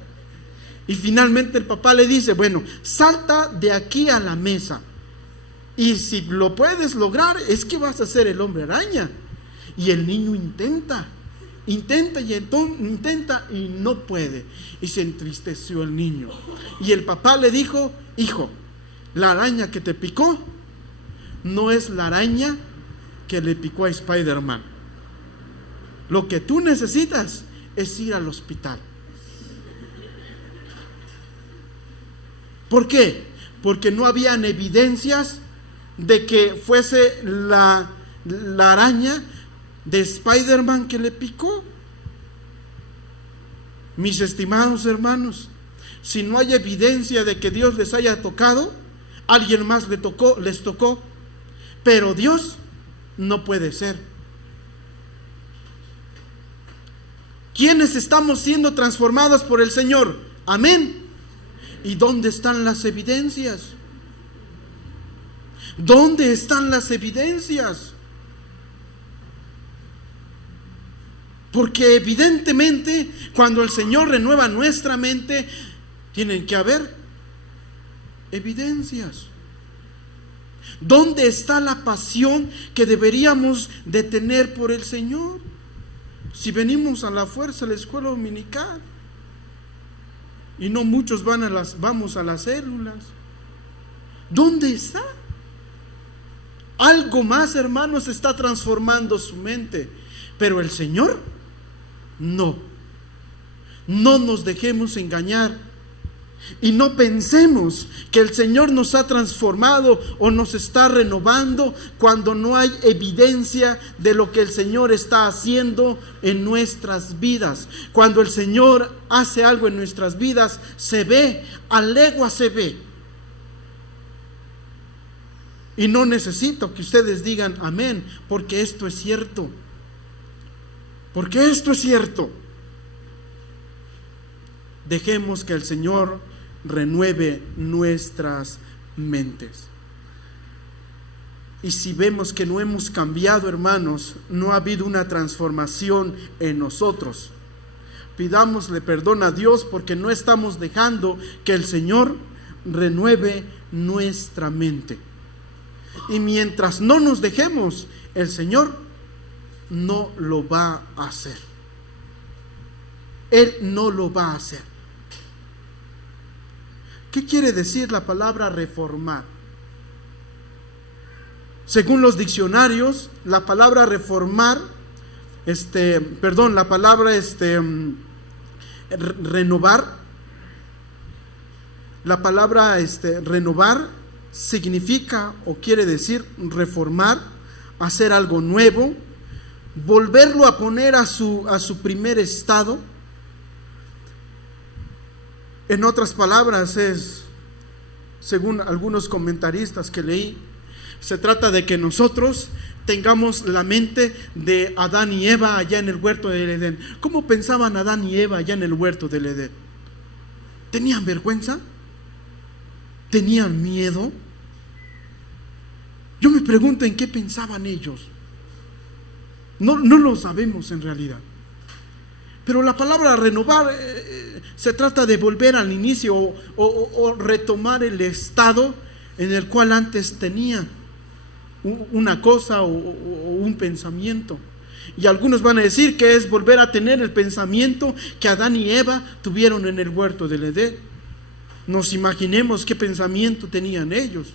Y finalmente el papá le dice: bueno, salta de aquí a la mesa. Y si lo puedes lograr, es que vas a ser el hombre araña. Y el niño intenta y no puede. Y se entristeció el niño. Y el papá le dijo: hijo, la araña que te picó no es la araña que le picó a Spider-Man. Lo que tú necesitas es ir al hospital. ¿Por qué? Porque no habían evidencias de que fuese la araña de Spider-Man que le picó. Mis estimados hermanos, si no hay evidencia de que Dios les haya tocado, alguien más les tocó, pero Dios no puede ser. ¿Quiénes estamos siendo transformados por el Señor? Amén. ¿Y dónde están las evidencias? ¿Dónde están las evidencias? Porque evidentemente cuando el Señor renueva nuestra mente, tienen que haber evidencias. ¿Dónde está la pasión que deberíamos de tener por el Señor? Si venimos a la fuerza a la escuela dominical y no muchos vamos a las células, ¿dónde está? Algo más, hermanos, está transformando su mente, pero el Señor no nos dejemos engañar. Y no pensemos que el Señor nos ha transformado o nos está renovando cuando no hay evidencia de lo que el Señor está haciendo en nuestras vidas. Cuando el Señor hace algo en nuestras vidas, se ve, a legua se ve. Y no necesito que ustedes digan amén, porque esto es cierto. Porque esto es cierto. Dejemos que el Señor renueve nuestras mentes. Y si vemos que no hemos cambiado, hermanos, no ha habido una transformación en nosotros, pidámosle perdón a Dios porque no estamos dejando que el Señor renueve nuestra mente. Y mientras no nos dejemos, el Señor no lo va a hacer. Él no lo va a hacer. ¿Qué quiere decir la palabra reformar? Según los diccionarios, la palabra reformar, la palabra renovar, la palabra renovar significa o quiere decir reformar, hacer algo nuevo, volverlo a poner a su primer estado. En otras palabras, según algunos comentaristas que leí, se trata de que nosotros tengamos la mente de Adán y Eva allá en el huerto del Edén. ¿Cómo pensaban Adán y Eva allá en el huerto del Edén? ¿Tenían vergüenza? ¿Tenían miedo? Yo me pregunto en qué pensaban ellos. No lo sabemos en realidad. Pero la palabra renovar se trata de volver al inicio o retomar el estado en el cual antes tenía una cosa o un pensamiento. Y algunos van a decir que es volver a tener el pensamiento que Adán y Eva tuvieron en el huerto del Edén. Nos imaginemos qué pensamiento tenían ellos.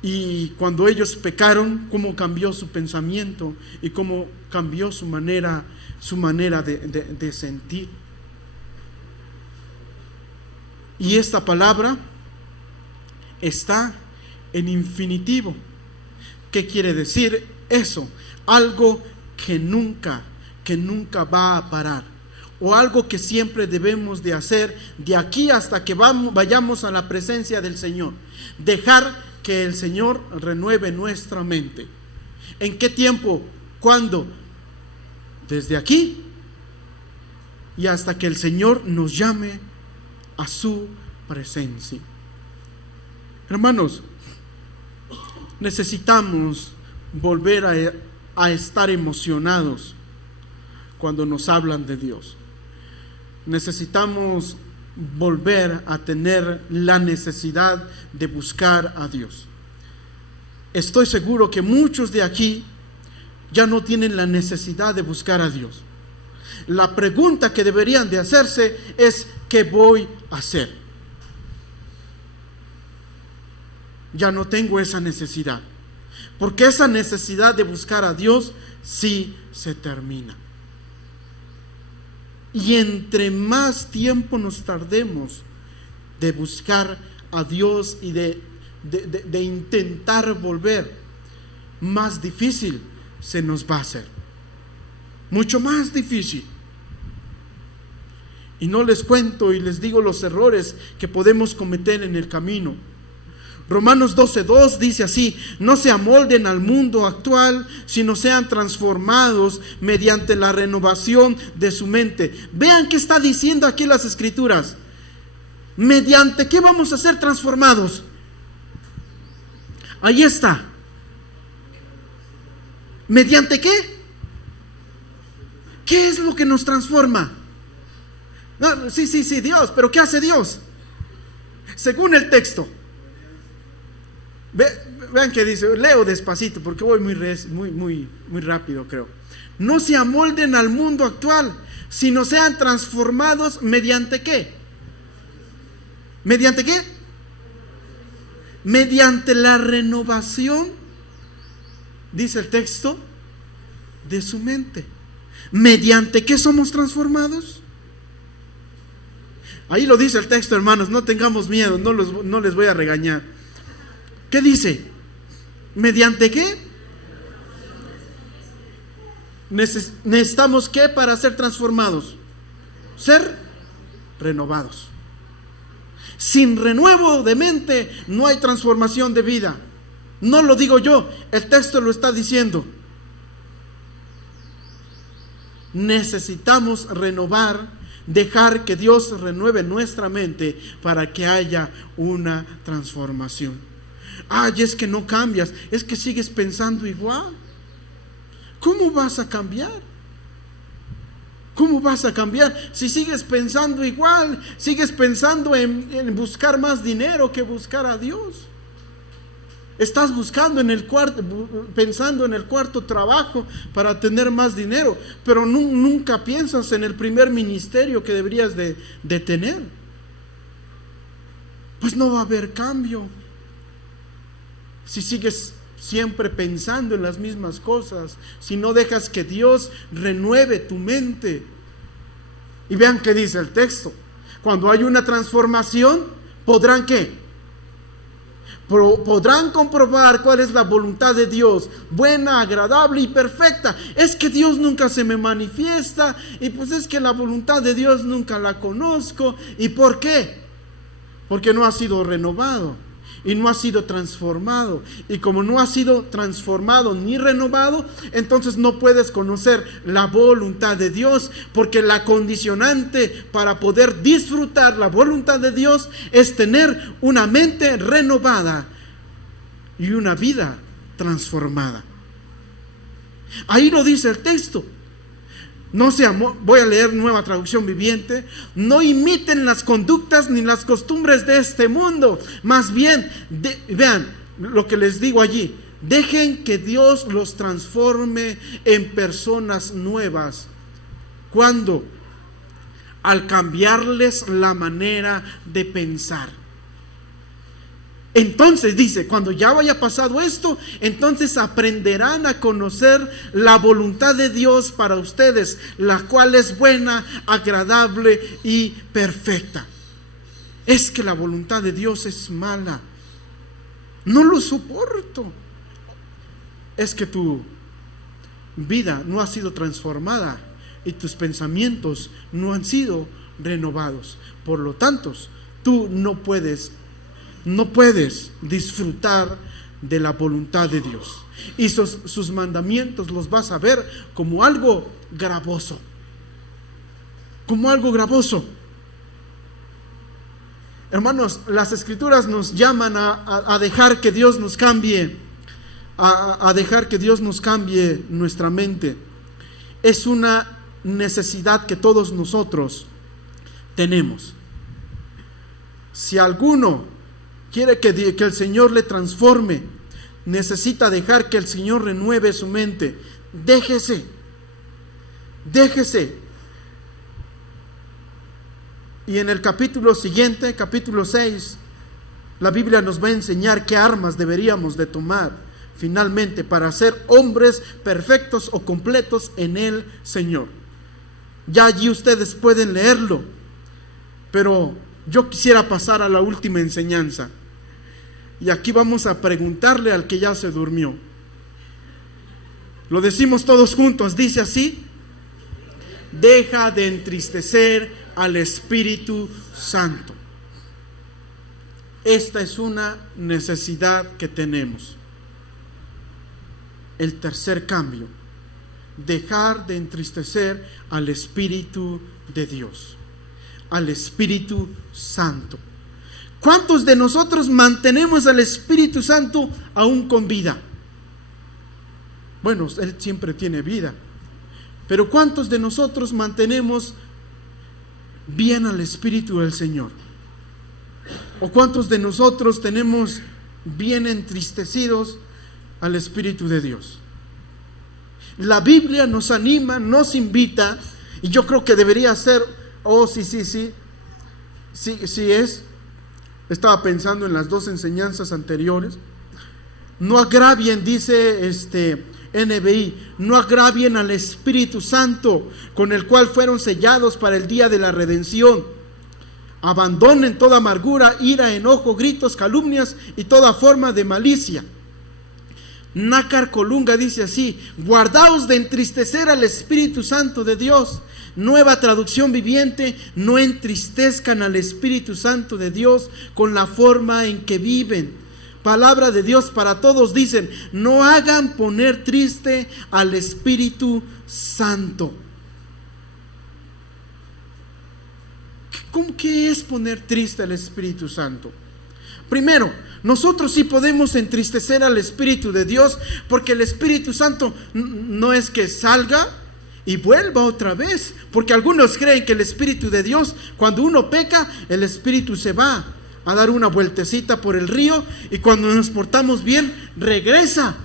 Y cuando ellos pecaron, cómo cambió su pensamiento y cómo cambió su manera de sentir. Y esta palabra está en infinitivo. ¿Qué quiere decir eso? Algo que nunca va a parar, o algo que siempre debemos de hacer de aquí hasta que vayamos a la presencia del Señor. Dejar que el Señor renueve nuestra mente. ¿En qué tiempo? ¿Cuándo? Desde aquí y hasta que el Señor nos llame a su presencia. Hermanos, necesitamos volver a estar emocionados cuando nos hablan de Dios. Necesitamos volver a tener la necesidad de buscar a Dios. Estoy seguro que muchos de aquí ya no tienen la necesidad de buscar a Dios. La pregunta que deberían de hacerse es: ¿qué voy a hacer? Ya no tengo esa necesidad, porque esa necesidad de buscar a Dios sí se termina. Y entre más tiempo nos tardemos de buscar a Dios y de intentar volver, más difícil se nos va a hacer. Mucho más difícil. Y no les cuento y les digo los errores que podemos cometer en el camino. Romanos 12:2 dice así: no se amolden al mundo actual, sino sean transformados mediante la renovación de su mente. Vean qué está diciendo aquí las Escrituras. ¿Mediante qué vamos a ser transformados? Ahí está. ¿Mediante qué? ¿Qué es lo que nos transforma? No, sí, Dios, pero ¿qué hace Dios? Según el texto. Vean que dice, leo despacito porque voy muy rápido, creo. No se amolden al mundo actual, sino sean transformados mediante ¿qué? ¿Mediante qué? Mediante la renovación, dice el texto, de su mente. ¿Mediante qué somos transformados? Ahí lo dice el texto, hermanos, no tengamos miedo, no les voy a regañar. ¿Qué dice? ¿Mediante qué? Necesitamos ¿qué para ser transformados? Ser renovados. Sin renuevo de mente no hay transformación de vida. No lo digo yo, el texto lo está diciendo. Necesitamos renovar, dejar que Dios renueve nuestra mente para que haya una transformación. Ay, es que no cambias, es que sigues pensando igual. ¿Cómo vas a cambiar? ¿Cómo vas a cambiar si sigues pensando igual? Sigues pensando en buscar más dinero que buscar a Dios. Estás buscando pensando en el cuarto trabajo para tener más dinero, pero nunca piensas en el primer ministerio que deberías de tener. Pues no va a haber cambio si sigues siempre pensando en las mismas cosas, si no dejas que Dios renueve tu mente. Y vean qué dice el texto: cuando hay una transformación, ¿podrán qué? Podrán comprobar cuál es la voluntad de Dios, buena, agradable y perfecta. Es que Dios nunca se me manifiesta, y pues es que la voluntad de Dios nunca la conozco. ¿Y por qué? Porque no ha sido renovado y no ha sido transformado. Y como no ha sido transformado ni renovado, entonces no puedes conocer la voluntad de Dios, porque la condicionante para poder disfrutar la voluntad de Dios es tener una mente renovada y una vida transformada. Ahí lo dice el texto. Voy a leer Nueva Traducción Viviente. No imiten las conductas ni las costumbres de este mundo. Más bien, vean lo que les digo allí. Dejen que Dios los transforme en personas nuevas. ¿Cuándo? Al cambiarles la manera de pensar. Entonces dice, cuando ya haya pasado esto, entonces aprenderán a conocer la voluntad de Dios para ustedes, la cual es buena, agradable y perfecta. Es que la voluntad de Dios es mala. No lo soporto. Es que tu vida no ha sido transformada y tus pensamientos no han sido renovados. Por lo tanto, tú no puedes disfrutar de la voluntad de Dios. Y sus mandamientos los vas a ver como algo gravoso. Como algo gravoso. Hermanos, las Escrituras nos llaman a dejar que Dios nos cambie. A dejar que Dios nos cambie nuestra mente. Es una necesidad que todos nosotros tenemos. Si alguno quiere que el Señor le transforme, necesita dejar que el Señor renueve su mente. Déjese. Y en el capítulo siguiente, capítulo 6, la Biblia nos va a enseñar qué armas deberíamos de tomar finalmente para ser hombres perfectos o completos en el Señor. Ya allí ustedes pueden leerlo, pero yo quisiera pasar a la última enseñanza. Y aquí vamos a preguntarle al que ya se durmió. Lo decimos todos juntos, dice así: deja de entristecer al Espíritu Santo. Esta es una necesidad que tenemos. El tercer cambio: dejar de entristecer al Espíritu de Dios, al Espíritu Santo. ¿Cuántos de nosotros mantenemos al Espíritu Santo aún con vida? Bueno, Él siempre tiene vida, pero ¿cuántos de nosotros mantenemos bien al Espíritu del Señor? ¿O cuántos de nosotros tenemos bien entristecidos al Espíritu de Dios? La Biblia nos anima, nos invita, y yo creo que debería ser, sí es. Estaba pensando en las dos enseñanzas anteriores. No agravien, dice NBI, no agravien al Espíritu Santo, con el cual fueron sellados para el día de la redención. Abandonen toda amargura, ira, enojo, gritos, calumnias y toda forma de malicia. Nácar Colunga dice así: guardaos de entristecer al Espíritu Santo de Dios. Nueva Traducción Viviente: no entristezcan al Espíritu Santo de Dios con la forma en que viven. Palabra de Dios para todos dicen: no hagan poner triste al Espíritu Santo. ¿Qué es poner triste al Espíritu Santo? Primero, nosotros sí podemos entristecer al Espíritu de Dios, porque el Espíritu Santo no es que salga y vuelva otra vez, porque algunos creen que el Espíritu de Dios, cuando uno peca, el Espíritu se va a dar una vueltecita por el río, y cuando nos portamos bien, regresa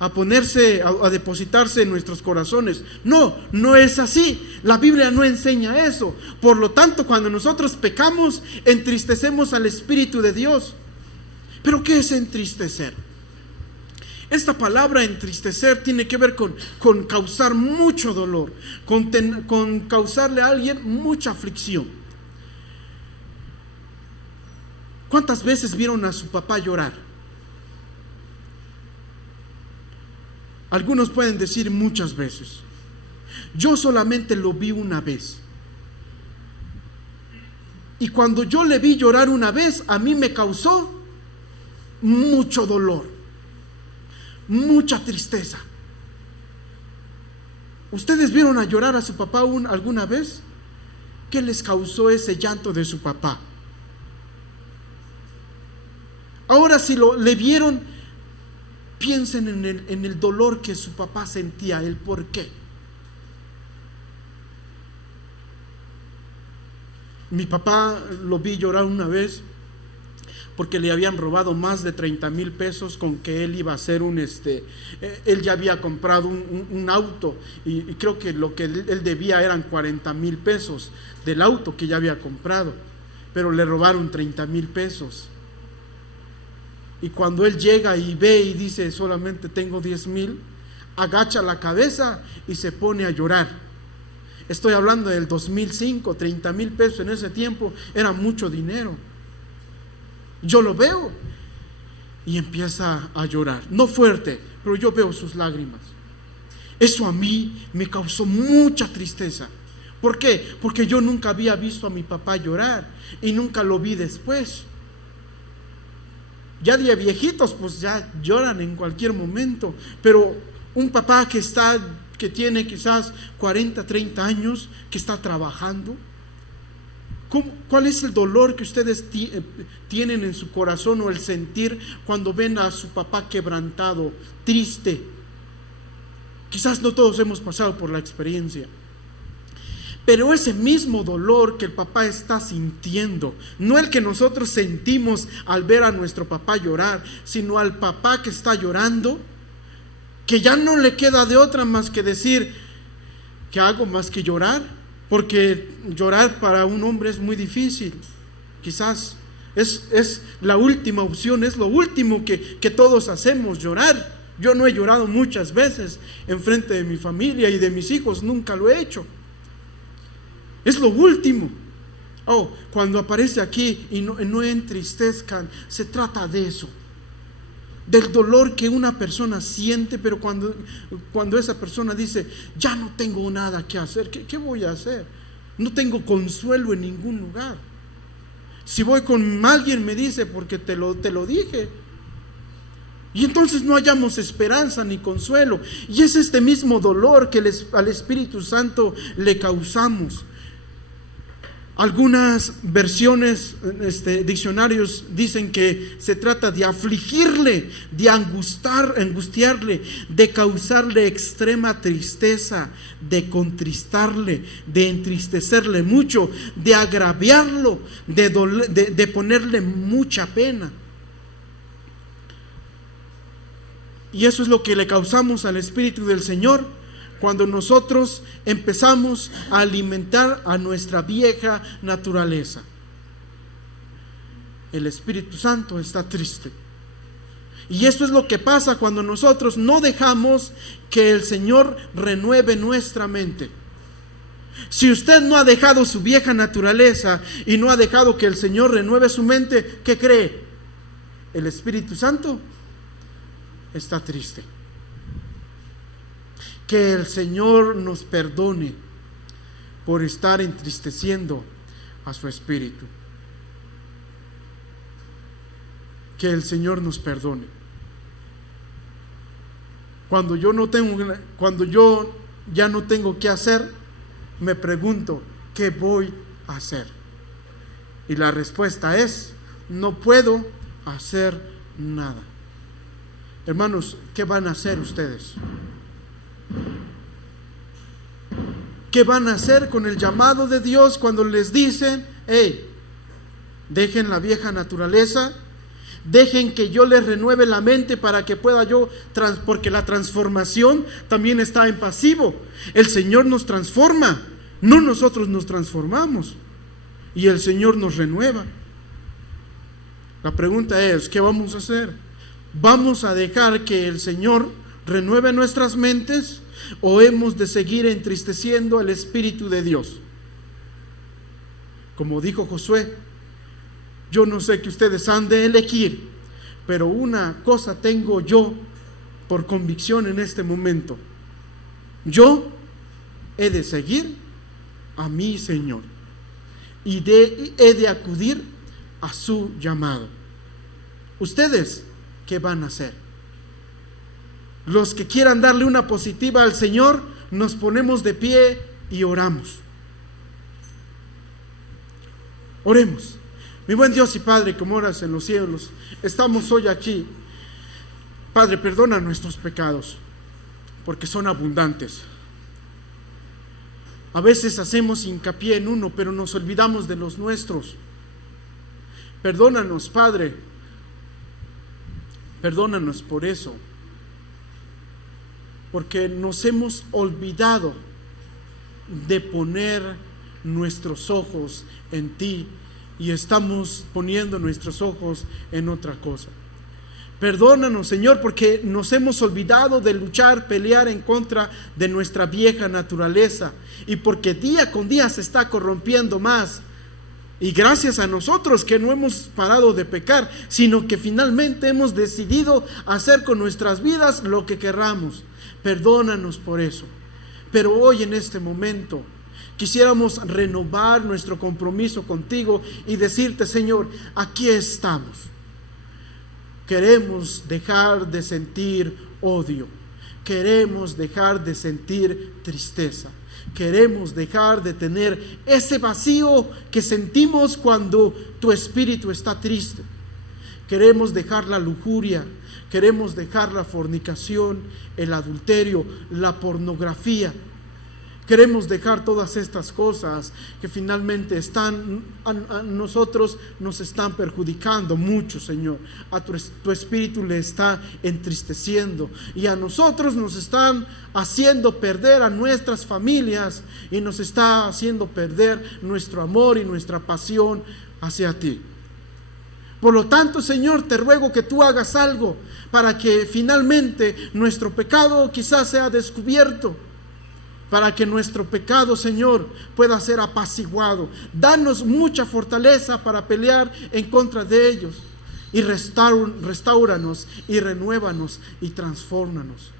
a ponerse, a depositarse en nuestros corazones. No, no es así. La Biblia no enseña eso. Por lo tanto, cuando nosotros pecamos, entristecemos al Espíritu de Dios. ¿Pero qué es entristecer? Esta palabra entristecer tiene que ver con causar mucho dolor, con causarle a alguien mucha aflicción. ¿Cuántas veces vieron a su papá llorar? Algunos pueden decir muchas veces. Yo solamente lo vi una vez. Y cuando yo le vi llorar una vez, a mí me causó mucho dolor, mucha tristeza. ¿Ustedes vieron a llorar a su papá alguna vez? ¿Qué les causó ese llanto de su papá? Ahora, si le vieron, piensen en el dolor que su papá sentía, el por qué. Mi papá lo vi llorar una vez porque le habían robado más de 30,000 pesos con que él iba a hacer él ya había comprado un auto, y creo que lo que él debía eran 40,000 pesos del auto que ya había comprado, pero le robaron 30,000 pesos. Y cuando él llega y ve y dice: solamente tengo 10,000, agacha la cabeza y se pone a llorar. Estoy hablando del 2005, 30,000 pesos en ese tiempo era mucho dinero. Yo lo veo y empieza a llorar, no fuerte, pero yo veo sus lágrimas. Eso a mí me causó mucha tristeza. ¿Por qué? Porque yo nunca había visto a mi papá llorar y nunca lo vi después. Ya de viejitos, pues ya lloran en cualquier momento, pero un papá que tiene quizás 40, 30 años, que está trabajando, ¿cuál es el dolor que ustedes tienen en su corazón, o el sentir cuando ven a su papá quebrantado, triste? Quizás no todos hemos pasado por la experiencia, pero ese mismo dolor que el papá está sintiendo, no el que nosotros sentimos al ver a nuestro papá llorar, sino al papá que está llorando, que ya no le queda de otra más que decir: ¿qué hago más que llorar? Porque llorar para un hombre es muy difícil. Quizás es la última opción, es lo último que todos hacemos, llorar. Yo no he llorado muchas veces en frente de mi familia y de mis hijos, nunca lo he hecho. Es lo último. Cuando aparece aquí y no entristezcan, se trata de eso, del dolor que una persona siente, pero cuando esa persona dice: ya no tengo nada que hacer, ¿qué voy a hacer? No tengo consuelo en ningún lugar. Si voy con alguien me dice: porque te lo dije. Y entonces no hallamos esperanza ni consuelo. Y es este mismo dolor que al Espíritu Santo le causamos. Algunas versiones, diccionarios dicen que se trata de afligirle, de angustiarle, de causarle extrema tristeza, de contristarle, de entristecerle mucho, de agraviarlo, de ponerle mucha pena. Y eso es lo que le causamos al Espíritu del Señor cuando nosotros empezamos a alimentar a nuestra vieja naturaleza. El Espíritu Santo está triste. Y esto es lo que pasa cuando nosotros no dejamos que el Señor renueve nuestra mente. Si usted no ha dejado su vieja naturaleza y no ha dejado que el Señor renueve su mente, ¿qué cree? El Espíritu Santo está triste. Que el Señor nos perdone por estar entristeciendo a su Espíritu. Que el Señor nos perdone. Cuando yo ya no tengo qué hacer, me pregunto, ¿qué voy a hacer? Y la respuesta es, no puedo hacer nada. Hermanos, ¿qué van a hacer ustedes? ¿Qué van a hacer con el llamado de Dios cuando les dicen, hey, dejen la vieja naturaleza, dejen que yo les renueve la mente para que pueda yo, porque la transformación también está en pasivo. El Señor nos transforma, no nosotros nos transformamos, y el Señor nos renueva. La pregunta es, ¿qué vamos a hacer? ¿Vamos a dejar que el Señor renueve nuestras mentes o hemos de seguir entristeciendo al Espíritu de Dios? Como dijo Josué, yo no sé que ustedes han de elegir, pero una cosa tengo yo por convicción en este momento. Yo he de seguir a mi Señor y he de acudir a su llamado. ¿Ustedes qué van a hacer? Los que quieran darle una positiva al Señor, nos ponemos de pie y oramos. Oremos. Mi buen Dios y Padre, que moras en los cielos, estamos hoy aquí. Padre, perdona nuestros pecados, porque son abundantes. A veces hacemos hincapié en uno, pero nos olvidamos de los nuestros. Perdónanos, Padre. Perdónanos por eso, porque nos hemos olvidado de poner nuestros ojos en ti y estamos poniendo nuestros ojos en otra cosa. Perdónanos, Señor, porque nos hemos olvidado de luchar, pelear en contra de nuestra vieja naturaleza, y porque día con día se está corrompiendo más. Y gracias a nosotros que no hemos parado de pecar, sino que finalmente hemos decidido hacer con nuestras vidas lo que querramos. Perdónanos por eso. Pero hoy, en este momento, quisiéramos renovar nuestro compromiso contigo y decirte, Señor, aquí estamos. Queremos dejar de sentir odio. Queremos dejar de sentir tristeza. Queremos dejar de tener ese vacío que sentimos cuando tu espíritu está triste. Queremos dejar la lujuria, queremos dejar la fornicación, el adulterio, la pornografía. Queremos dejar todas estas cosas que finalmente están a nosotros, nos están perjudicando mucho, Señor. A tu espíritu le está entristeciendo y a nosotros nos están haciendo perder a nuestras familias y nos está haciendo perder nuestro amor y nuestra pasión hacia ti. Por lo tanto, Señor, te ruego que tú hagas algo para que finalmente nuestro pecado quizás sea descubierto, para que nuestro pecado, Señor, pueda ser apaciguado. Danos mucha fortaleza para pelear en contra de ellos, y restáuranos y renuévanos y transfórmanos.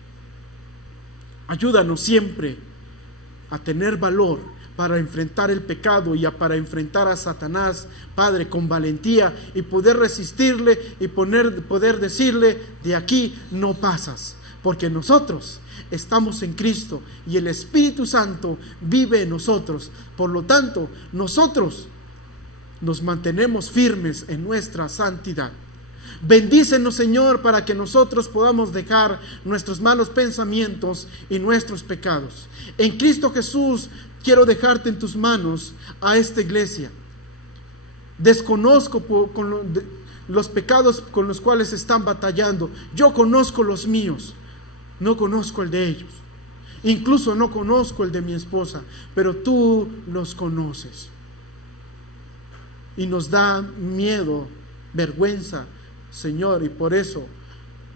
Ayúdanos siempre a tener valor para enfrentar el pecado y para enfrentar a Satanás, Padre, con valentía, y poder resistirle y poder decirle, de aquí no pasas, porque nosotros estamos en Cristo y el Espíritu Santo vive en nosotros. Por lo tanto, nosotros nos mantenemos firmes en nuestra santidad. Bendícenos, Señor, para que nosotros podamos dejar nuestros malos pensamientos y nuestros pecados. En Cristo Jesús quiero dejarte en tus manos a esta iglesia. Desconozco los pecados con los cuales están batallando. Yo conozco los míos, no conozco el de ellos. Incluso no conozco el de mi esposa, pero tú los conoces. Y nos da miedo, vergüenza, Señor, y por eso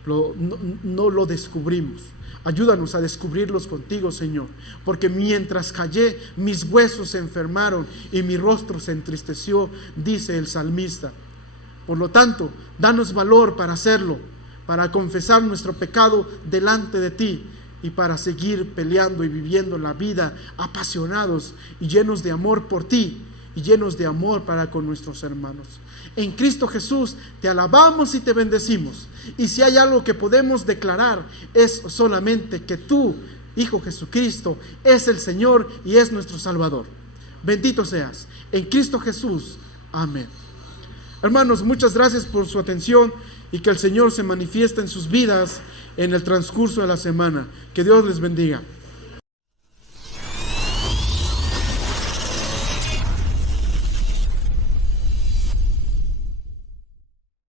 no lo descubrimos. Ayúdanos a descubrirlos contigo, Señor, porque mientras callé, mis huesos se enfermaron y mi rostro se entristeció, dice el salmista. Por lo tanto, danos valor para hacerlo, para confesar nuestro pecado delante de ti y para seguir peleando y viviendo la vida apasionados y llenos de amor por ti y llenos de amor para con nuestros hermanos. En Cristo Jesús te alabamos y te bendecimos. Y si hay algo que podemos declarar, es solamente que tú, Hijo Jesucristo, es el Señor y es nuestro Salvador. Bendito seas. En Cristo Jesús. Amén. Hermanos, muchas gracias por su atención y que el Señor se manifieste en sus vidas en el transcurso de la semana. Que Dios les bendiga.